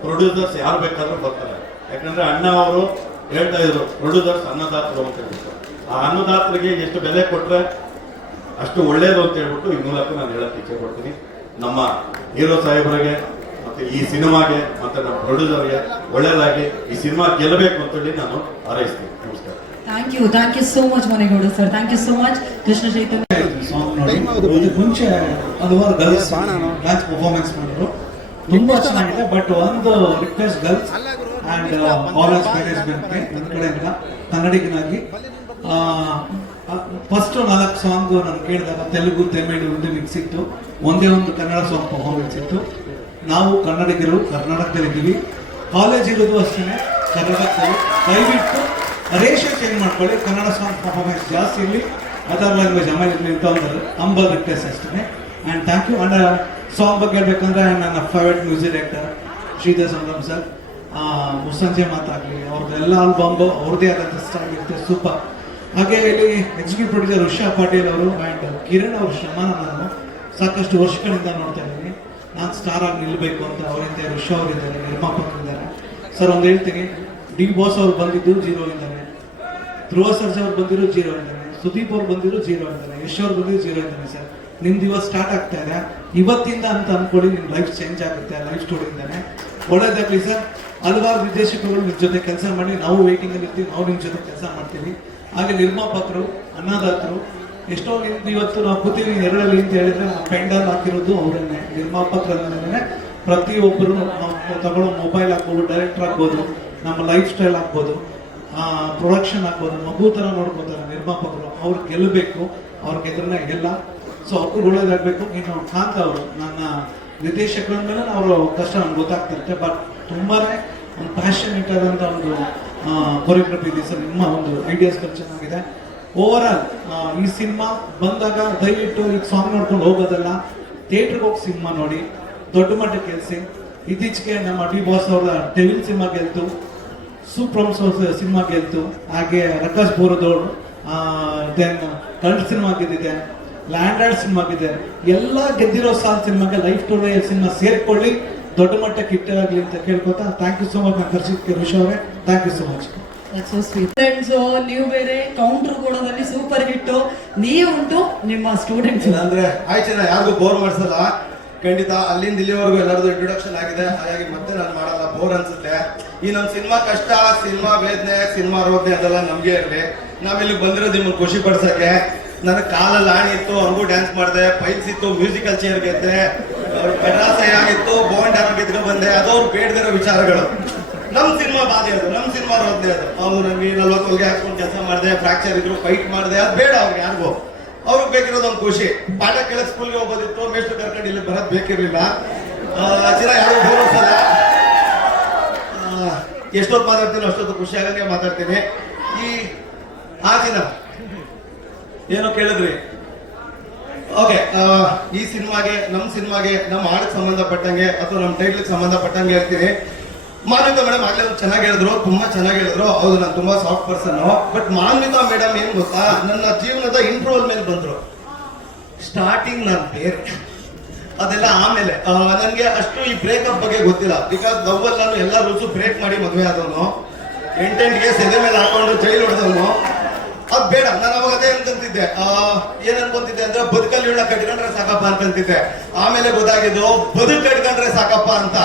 ಪ್ರೊಡ್ಯೂಸರ್ಸ್ ಯಾರು ಬೇಕಾದ್ರೂ ಬರ್ತಾರೆ. ಯಾಕಂದ್ರೆ ಅಣ್ಣ ಅವರು ಹೇಳ್ತಾ ಇದ್ರು ಪ್ರೊಡ್ಯೂಸರ್ಸ್ ಅನ್ನದಾತರು ಅಂತ ಹೇಳ್ಬಿಟ್ಟು ಆ ಅನ್ನದಾತರಿಗೆ ಎಷ್ಟು ಬೆಲೆ ಕೊಟ್ರೆ ಅಷ್ಟು ಒಳ್ಳೇದು ಅಂತ ಹೇಳ್ಬಿಟ್ಟು ಈ ಮೂಲಕ ನಾನು ಹೇಳಕ್ಕೆ ಇಚ್ಛೆ ಕೊಡ್ತೀನಿ ನಮ್ಮ ಹೀರೋ ಸಾಹೇಬರಿಗೆ ಮತ್ತೆ ಈ ಸಿನಿಮಾಗೆ ಮತ್ತೆ ನಮ್ಮ ಪ್ರೊಡ್ಯೂಸರ್ಗೆ ಒಳ್ಳೇದಾಗಿ ಈ ಸಿನಿಮಾ ಗೆಲ್ಲಬೇಕು ಅಂತೇಳಿ ನಾನು ಹಾರೈಸ್ತೀನಿ. Thank you thank you so much Manegowda sir thank you so much Krishna Chaitanya song ನೋಡಿ ಇದಕ್ಕೆ ಮುಂಚೆ ಹಲವಾರು ಗರ್ಲ್ಸ್ ಡ್ಯಾನ್ಸ್ ಪರ್ಫಾರ್ಮೆನ್ಸ್ ಮಾಡಿದ್ರು ತುಂಬಾ ಚೆನ್ನಾಗಿದೆ ಬಟ್ ಒಂದು request girls and college management ನನ್ನ ಕಡೆಯಿಂದ ಕನ್ನಡಿಗನಾಗಿ ಫಸ್ಟ್ ನಾಲ್ಕು ಸಾಂಗ್ ನಾನು ಕೇಳಿದಾಗ ತೆಲುಗು, ತಮಿಳು ಒಂದು ಮಿಕ್ಸ್ ಇತ್ತು. ಒಂದೇ ಒಂದು ಕನ್ನಡ ಸಾಂಗ್ ಪರ್ಫಾರ್ಮೆನ್ಸ್ ಇತ್ತು. ನಾವು ಕನ್ನಡಿಗರು ಕರ್ನಾಟಕದಲ್ಲಿದ್ದೀವಿ. ಕಾಲೇಜ್ ಇರೋದು ಅಷ್ಟೇ ಕರ್ನಾಟಕದಲ್ಲಿ. ದಯವಿಟ್ಟು ರೇಷಿಯೋ ಚೇಂಜ್ ಮಾಡ್ಕೊಳ್ಳಿ. ಕನ್ನಡ ಸಾಂಗ್ ಪರ್ಫಾರ್ಮೆನ್ಸ್ ಜಾಸ್ತಿ ಇರಲಿ. ಅದರ್ ಲ್ಯಾಂಗ್ವೇಜ್ ಆಮೇಲೆ ಇರಲಿ ಅಂತ ಒಂದು ಅಂಬಲ್ ರಿಕ್ವೆಸ್ಟ್ ಅಷ್ಟೇ and thank you and song ಬಗ್ಗೆ ಹೇಳ್ಬೇಕಂದ್ರೆ ನನ್ನ favourite music director Sridhar Sangam sir Mussanje ಮಾತಾಗಲಿ ಅವ್ರದ್ದು ಎಲ್ಲ ಆಲ್ಬಮ್ ಅವ್ರದ್ದೇ ಆದಂಥ ಸ್ಟೈಲ್ ಇರುತ್ತೆ. ಸೂಪರ್ ಹಾಗೆ ಇಲ್ಲಿ ಎಕ್ಸಿಕ್ಯೂಟಿವ್ ಪ್ರೊಡ್ಯೂಸರ್ ಉಷಾ ಪಾಟೀಲ್ ಅವರು ಆ್ಯಂಡ್ ಕಿರಣ್ ಅವರು ಶ್ರಮನ ನಾನು ಸಾಕಷ್ಟು ವರ್ಷಗಳಿಂದ ನೋಡ್ತಾ ಇದ್ದೀನಿ. ನಾನು ಸ್ಟಾರ್ ಆಗಿ ನಿಲ್ಲಬೇಕು ಅಂತ ಅವರಿದ್ದಾರೆ ಉಷಾ ಅವರಿದ್ದಾರೆ ನಿರ್ಮಾಪಕರಿದ್ದಾರೆ ಸರ್ ಒಂದು ಹೇಳ್ತೀನಿ. ಡಿ ಬಾಸ್ ಅವ್ರು ಬಂದಿದ್ದು ಜೀರೋ ಇಂದಾನೆ. ಧ್ರುವ ಸರ್ಜಾ ಅವ್ರು ಬಂದಿರೋ ಜೀರೋ ಅಂತಾನೆ ಸುದೀಪ್ ಅವ್ರು ಬಂದಿರೋ ಜೀರೋ ಅಂತಾನೆ ಯಶ್ ಅವ್ರು ಬಂದಿರೋ ಜೀರೋ ಇಂದಾನೆ ಸರ್. ನಿಮ್ದು ಇವತ್ತು ಸ್ಟಾರ್ಟ್ ಆಗ್ತಾ ಇದೆ. ಇವತ್ತಿಂದ ಅಂತ ಅನ್ಕೊಳ್ಳಿ ನಿಮ್ಮ ಲೈಫ್ ಚೇಂಜ್ ಆಗುತ್ತೆ ಲೈಫ್ ಸ್ಟೋರಿಯಿಂದಾನೆ ಒಳ್ಳೇದಾಗ್ಲಿ ಸರ್. ಹಲವಾರು ನಿರ್ದೇಶಕರು ನಿಮ್ಮ ಜೊತೆ ಕೆಲಸ ಮಾಡಿ, ನಾವು ವೇಟಿಂಗ್ ಅಲ್ಲಿ ಇರ್ತೀವಿ, ನಾವು ನಿಮ್ಮ ಜೊತೆ ಕೆಲಸ ಮಾಡ್ತೀವಿ. ಹಾಗೆ ನಿರ್ಮಾಪಕರು ಅನ್ನದಾತರು ಎಷ್ಟೋ ನಿಮ್ದು ಇವತ್ತು ನಾವು ಕೂತೀವಿ ನೆರಳಲ್ಲಿ ಅಂತ ಹೇಳಿದ್ರೆ ಆ ಪೆಂಡಲ್ ಹಾಕಿರೋದು ಅವರನ್ನೇ ನಿರ್ಮಾಪಕರನ್ನೇ ಪ್ರತಿಯೊಬ್ಬರು ನಾವು ತಗೊಳ್ಳೋ ಮೊಬೈಲ್ ಹಾಕ್ಬೋದು ಡೈರೆಕ್ಟರ್ ಆಗ್ಬೋದು ನಮ್ಮ ಲೈಫ್ ಸ್ಟೈಲ್ ಆಗ್ಬೋದು ಪ್ರೊಡಕ್ಷನ್ ಆಗ್ಬೋದು ಮಗು ಥರ ನೋಡ್ಕೋತಾರೆ ನಿರ್ಮಾಪಕರು. ಅವ್ರು ಗೆಲ್ಲಬೇಕು, ಅವ್ರ ಗೆದ್ರನ್ನ ಗೆಲ್ಲ. ಸೊ ಅವ್ರು ಒಳ್ಳೇದಾಗಬೇಕು. ಇನ್ನು ಕಾಂತ ಅವರು, ನನ್ನ ನಿರ್ದೇಶಕರ ಮೇಲೆ ಅವರು ಕಷ್ಟ ನಮ್ಗೆ ಗೊತ್ತಾಗ್ತಿರುತ್ತೆ. ಬಟ್ ತುಂಬಾನೇ ಒಂದು ಪ್ಯಾಷನೇಟ್ ಆದಂಥ ಒಂದು ಕೊರಿಯೋಗ್ರಫಿ ಇದೆ. ಸರ್ ನಿಮ್ಮ ಒಂದು ಐಡಿಯಾಸ್ಗಳು ಚೆನ್ನಾಗಿದೆ. ಓವರ್ ಈ ಸಿನಿಮಾ ಬಂದಾಗ ದಯವಿಟ್ಟು ಈಗ ಸಾಂಗ್ ನೋಡ್ಕೊಂಡು ಹೋಗೋದಲ್ಲ. ಥಿಯೇಟ್ರಿಗೆ ಹೋಗಿ ಸಿನಿಮಾ ನೋಡಿ. ದೊಡ್ಡ ಮಟ್ಟಕ್ಕೆ ಗೆಲ್ಸಿ. ಇತ್ತೀಚೆಗೆ ನಮ್ಮ ಡಿ ಬಾಸ್ ಅವರ ಟೆವಿಲ್ ಸಿನಿಮಾ ಗೆಲ್ತು. ಸೂಪರ್ ಸಿನಿಮಾ ಗೆದ್ದು ಹಾಗೆ ರಕಾಶ್ ಬೋರದೋಳು ದೆನ್ ಕಂಡ್ ಸಿನಿಮಾ ಗೆದ್ದಿದೆ ಲ್ಯಾಂಡರ್ಡ್ ಸಿನಿಮಾ ಗೆದ್ದಿದೆ ಎಲ್ಲ ಗೆದ್ದಿರೋ ಸಾಲ್ ಸಿನಿಮಾಗೆ ಲೈಫ್ ಟುಡೇ ಸಿನಿಮಾ ಸೇರ್ಕೊಳ್ಳಿ ದೊಡ್ಡ ಮಟ್ಟಕ್ಕೆ ಹಿಟ್ ಆಗಲಿ ಅಂತ ಕೇಳ್ಕೊತಾ ಥ್ಯಾಂಕ್ ಯು ಸೋ ಮಚ್ ನಾನು ಕರ್ಸಿದ್ದೆ ಋಷಿ ಅವರೇ thank you so much friends ನೀವು ಬೇರೆ ಕೌಂಟರ್ ಕೊಡೋದಲ್ಲಿ ಸೂಪರ್ ಹಿಟ್ ನೀವುಂಟು ನಿಮ್ಮ ಸ್ಟೂಡೆಂಟ್ಸ್ ಅಂದ್ರೆ ಆಯ್ತು ಯಾರಿಗೂ ಬೋರ್ ಮಾಡಿಸಲ್ಲ. ಖಂಡಿತ ಅಲ್ಲಿಂದ ಇಲ್ಲಿವರೆಗೂ ಎಲ್ಲರದು ಇಂಟ್ರೊಡಕ್ಷನ್ ಆಗಿದೆ. ಹಾಗಾಗಿ ಮತ್ತೆ ನಾನು ಮಾಡಲ್ಲ ಬೋರ್ ಅನ್ಸುತ್ತೆ. ಈ ನಮ್ಮ ಸಿನಿಮಾ ಕಷ್ಟ, ಸಿನಿಮಾ ವೇದನೆ, ಸಿನಿಮಾ ರೋಗನೆ ಅದೆಲ್ಲ ನಮ್ಗೆ ಇರಲಿ. ನಾವಿಲ್ಲಿ ಬಂದಿರೋದು ನಿಮ್ಮನ್ನು ಖುಷಿ ಪಡ್ಸಕ್ಕೆ. ನನ್ನ ಕಾಲಲ್ಲಿ ಆಣಿ ಇತ್ತು, ಅವ್ರಿಗೂ ಡ್ಯಾನ್ಸ್ ಮಾಡಿದೆ ಪೈಲ್ಸ್ ಇತ್ತು ಮ್ಯೂಸಿಕಲ್ ಚೇರ್ ಗೆದ್ದೆ. ಕಡಾಸೆ ಆಗಿತ್ತು ಬೋಂಡ್ ಯಾರು ಗೆದ್ಕೊಂಡು ಬಂದೆ. ಅದು ಅವ್ರು ಬೇಡದಿರೋ ವಿಚಾರಗಳು. ನಮ್ ಸಿನಿಮಾ ಬಾಧೆ ಅದು, ನಮ್ ಸಿನಿಮಾ ರೋದನೆ ಅದು. ಅವ್ರು ನಮಗೆ ನಲ್ವತ್ತು ಹೊಲಿಗೆ ಹಾಕ್ಕೊಂಡು ಕೆಲಸ ಮಾಡಿದೆ ಫ್ರಾಕ್ಚರ್ ಇದ್ರು ಫೈಟ್ ಮಾಡಿದೆ, ಅದು ಬೇಡ ಅವ್ರಿಗೆ ಯಾರಿಗೂ. ಅವ್ರಿಗೆ ಬೇಕಿರೋದು ಒಂದು ಖುಷಿ. ಪಾಠ ಕೇಳಕ್ ಸ್ಕೂಲ್ಗೆ ಹೋಗೋದಿತ್ತು ಮೇಷ್ಟು ಕರ್ಕೊಂಡು ಇಲ್ಲಿ ಬರೋದು ಬೇಕಿರಲಿಲ್ಲ. ಯಾರು ಬೋರಿಸಲ್ಲ ಎಷ್ಟೊತ್ತು ಮಾತಾಡ್ತೇನೆ, ಅಷ್ಟೊತ್ತು ಖುಷಿ ಆಗಂಗೆ ಮಾತಾಡ್ತೀನಿ. ಈ ದಿನ ಏನೋ ಕೇಳಿದ್ರಿ? ಓಕೆ ಈ ಸಿನಿಮಾಗೆ ನಮ್ಮ ಸಿನಿಮಾಗೆ ನಮ್ಮ ಹಾಡಿಗೆ ಸಂಬಂಧಪಟ್ಟಂಗೆ ಅಥವಾ ನಮ್ಮ ಟೈಟ್ಲಿಗೆ ಸಂಬಂಧಪಟ್ಟಂಗೆ ಹೇಳ್ತೀನಿ. ಮಾನ್ವಿತಾ ಮೇಡಮ್ ಆಗ್ಲೇ ಚೆನ್ನಾಗಿ ಹೇಳಿದ್ರು, ತುಂಬಾ ಚೆನ್ನಾಗಿ ಹೇಳಿದ್ರು. ಹೌದು, ನಾನು ತುಂಬಾ soft person but Manvita madam ಏನ್ ಗೊತ್ತಾ, ನನ್ನ ಜೀವನದ ಇಂಟ್ರೋಲ್ ಮೇಲೆ ಬಂದ್ರು. ಸ್ಟಾರ್ಟಿಂಗ್ ನಾನು ಬೇರೆ. ಅದೆಲ್ಲ ಆಮೇಲೆ ನನಗೆ ಅಷ್ಟು ಈ ಬ್ರೇಕಪ್ ಬಗ್ಗೆ ಗೊತ್ತಿಲ್ಲ. ಬಿಕಾಸ್ ಲವ್ವಲ್ಲಿ ನಾನು ಎಲ್ಲ ರೂಲ್ಸು ಬ್ರೇಕ್ ಮಾಡಿ ಮದುವೆ ಆದವನು. ಎಂಟೆಂಟ್ಗೆ ಸೆದೆ ಮೇಲೆ ಹಾಕೊಂಡು ಜೈಲ್ ಹೊಡೆದವನು. ಅದ್ ಬೇಡ, ನಾನು ಅವಾಗ ಅದೇ ಅಂತಂತಿದ್ದೆ. ಏನ್ ಅನ್ಕೊಂತಿದ್ದೆ ಅಂದ್ರೆ ಬದುಕಲ್ಲಿ ಕಟ್ಕೊಂಡ್ರೆ ಸಾಕಪ್ಪ ಅಂತಂತಿದ್ದೆ. ಆಮೇಲೆ ಗೊತ್ತಾಗಿದ್ದು, ಬದುಕು ಕಟ್ಕೊಂಡ್ರೆ ಸಾಕಪ್ಪ ಅಂತ.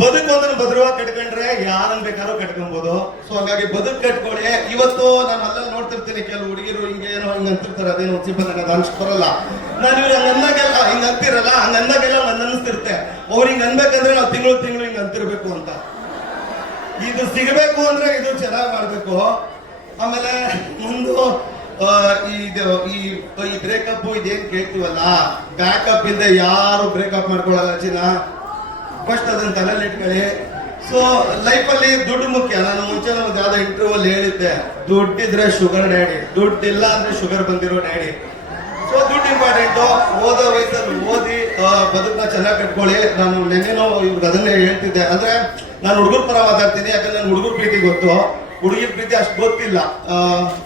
ಬದುಕು ಒಂದನ್ನು ಭದ್ರವಾಗಿ ಕಟ್ಕೊಂಡ್ರೆ ಯಾರನ್ನ ಬೇಕಾದ್ರೂ ಕಟ್ಕೊಬಹುದು ಸೊ ಹಾಗಾಗಿ ಬದುಕು ಕಟ್ಕೊಳ್ಳಿ. ಇವತ್ತು ನಾನು ಅಲ್ಲಲ್ಲಿ ನೋಡ್ತಿರ್ತೀನಿ ಕೆಲವು ಹುಡುಗಿರು, ಹಿಂಗೆ ಏನೋ ಹಿಂಗ್ ಅಂತಿರ್ತಾರೆ, ಅದೇನು ಸಿಬ್ಬ ನನಗೆ ಅನ್ಸ್ ಬರಲ್ಲ. ನಾನು ಇವ್ರು ಹಂಗ ಅಂದಾಗೆಲ್ಲ, ಹಿಂಗ್ ಅಂತಿರಲ್ಲ, ಹಂಗ ಅಂದಾಗೆಲ್ಲ ನನ್ ಅನ್ಸ್ತಿರ್ತೆ ಅವ್ರು ಹಿಂಗ್ ಅನ್ಬೇಕಂದ್ರೆ ನಾವು ತಿಂಗಳು ತಿಂಗಳು ಹಿಂಗ್ ಅಂತಿರ್ಬೇಕು ಅಂತ. ಇದು ಸಿಗಬೇಕು ಅಂದ್ರೆ ಇದು ಚೆನ್ನಾಗಿ ಮಾಡ್ಬೇಕು. ಆಮೇಲೆ ಮುಂದು ಇದು, ಈ ಈ ಬ್ರೇಕಪ್ ಇದೇನ್ ಕೇಳ್ತೀವಲ್ಲ? ಬ್ಯಾಕಪ್ ಇಂದ ಯಾರು ಬ್ರೇಕಪ್ ಮಾಡ್ಕೊಳ್ಳಲ್ಲ ಚಿನ್ನ? ಫಸ್ಟ್ ಅದನ್ನ ತಲೆಯಲ್ಲಿ ಇಟ್ಕೊಳ್ಳಿ. ಸೊ ಲೈಫಲ್ಲಿ ದುಡ್ಡು ಮುಖ್ಯ. ನಾನು ಮುಂಚೆ ನಮ್ಗೆ ಯಾವ್ದೋ ಇಂಟರ್ವ್ಯೂ ಅಲ್ಲಿ ಹೇಳಿದ್ದೆ. ದುಡ್ಡಿದ್ರೆ ಶುಗರ್ ಡ್ಯಾಡಿ ದುಡ್ಡಿಲ್ಲ ಅಂದ್ರೆ ಶುಗರ್ ಬಂದಿರೋ ಡ್ಯಾಡಿ ಸೊ ದುಡ್ಡು ಇಂಪಾರ್ಟೆಂಟ್ ಓದೋ ವಯಸ್ಸಲ್ಲಿ ಓದಿ ಬದುಕನ್ನ ಚೆನ್ನಾಗಿ ಕಟ್ಕೊಳ್ಳಿ. ನಾನು ನೆನ್ನೆನೋ ಇವ್ರಿಗೆ ಅದನ್ನೇ ಹೇಳ್ತಿದ್ದೆ. ಅಂದ್ರೆ ನಾನು ಹುಡುಗರ ಪರ ಮಾತಾಡ್ತೀನಿ, ಯಾಕಂದ್ರೆ ನನ್ನ ಹುಡುಗರ ಪ್ರೀತಿ ಗೊತ್ತು. ಹುಡುಗಿರ್ ಪ್ರೀತಿ ಅಷ್ಟು ಗೊತ್ತಿಲ್ಲ.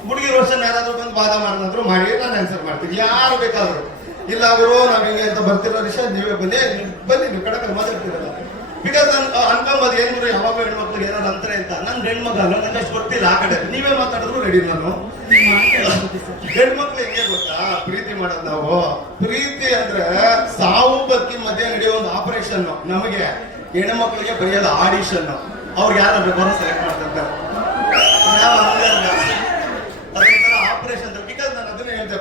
ಹುಡುಗಿರ ವರ್ಷ ಯಾರಾದ್ರೂ ಬಂದು ವಾದ ಮಾಡಿದ್ರು ಮಾಡಿ, ನಾನು ಆನ್ಸರ್ ಮಾಡ್ತೀನಿ. ಯಾರು ಬೇಕಾದ್ರು. ಇಲ್ಲ ಅವರು ನಾವ್ ಹಿಂಗೆ ಅಂತ ಬರ್ತಿರೋ ವಿಷಯ ನೀವೇ ಬನ್ನಿ. ಬನ್ನಿ ನೀವು ಕಡಕ ಮಾತಾಡ್ತಿರಲ್ಲ. ಬಿಕಾಸ್ ನಾನು ಅನ್ಕೊಂಬೋದು ಏನು ಗುರು ಯಾವಾಗ ಹೆಣ್ಮಕ್ಳಿಗೆ ಏನಾದ್ರು ಅಂತಾರೆ ಅಂತ. ನನ್ ಹೆಣ್ಮಗ ನನಗೆ ಅಷ್ಟು ಗೊತ್ತಿಲ್ಲ ಆ ಕಡೆ. ನೀವೇ ಮಾತಾಡಿದ್ರು ರೆಡಿ ನಾನು. ಹೆಣ್ಮಕ್ಳು ಹೆಂಗೆ ಗೊತ್ತಾ? ಪ್ರೀತಿ ಮಾಡೋದು ನಾವು. ಪ್ರೀತಿ ಅಂದ್ರೆ ಸಾವು ಬಗ್ಗೆ ಮಧ್ಯೆ ನಡೆಯೋ ಒಂದು ಆಪರೇಷನ್ ನಮಗೆ. ಹೆಣ್ಮಕ್ಳಿಗೆ ಬರೆಯೋದು ಆಡಿಷನ್ ಅವ್ರಿಗೆ ಯಾರು ಬರೋ ಸೆಲೆಕ್ಟ್ ಮಾಡ್ತಾರೆ ನಾವು ಹಂಗಲ್ಲ ಅದೊಂಥರ ಆಪರೇಷನ್ ಬಿಕಾಸ್ ನಾನು ಅದನ್ನೇ ಹೇಳ್ತೆ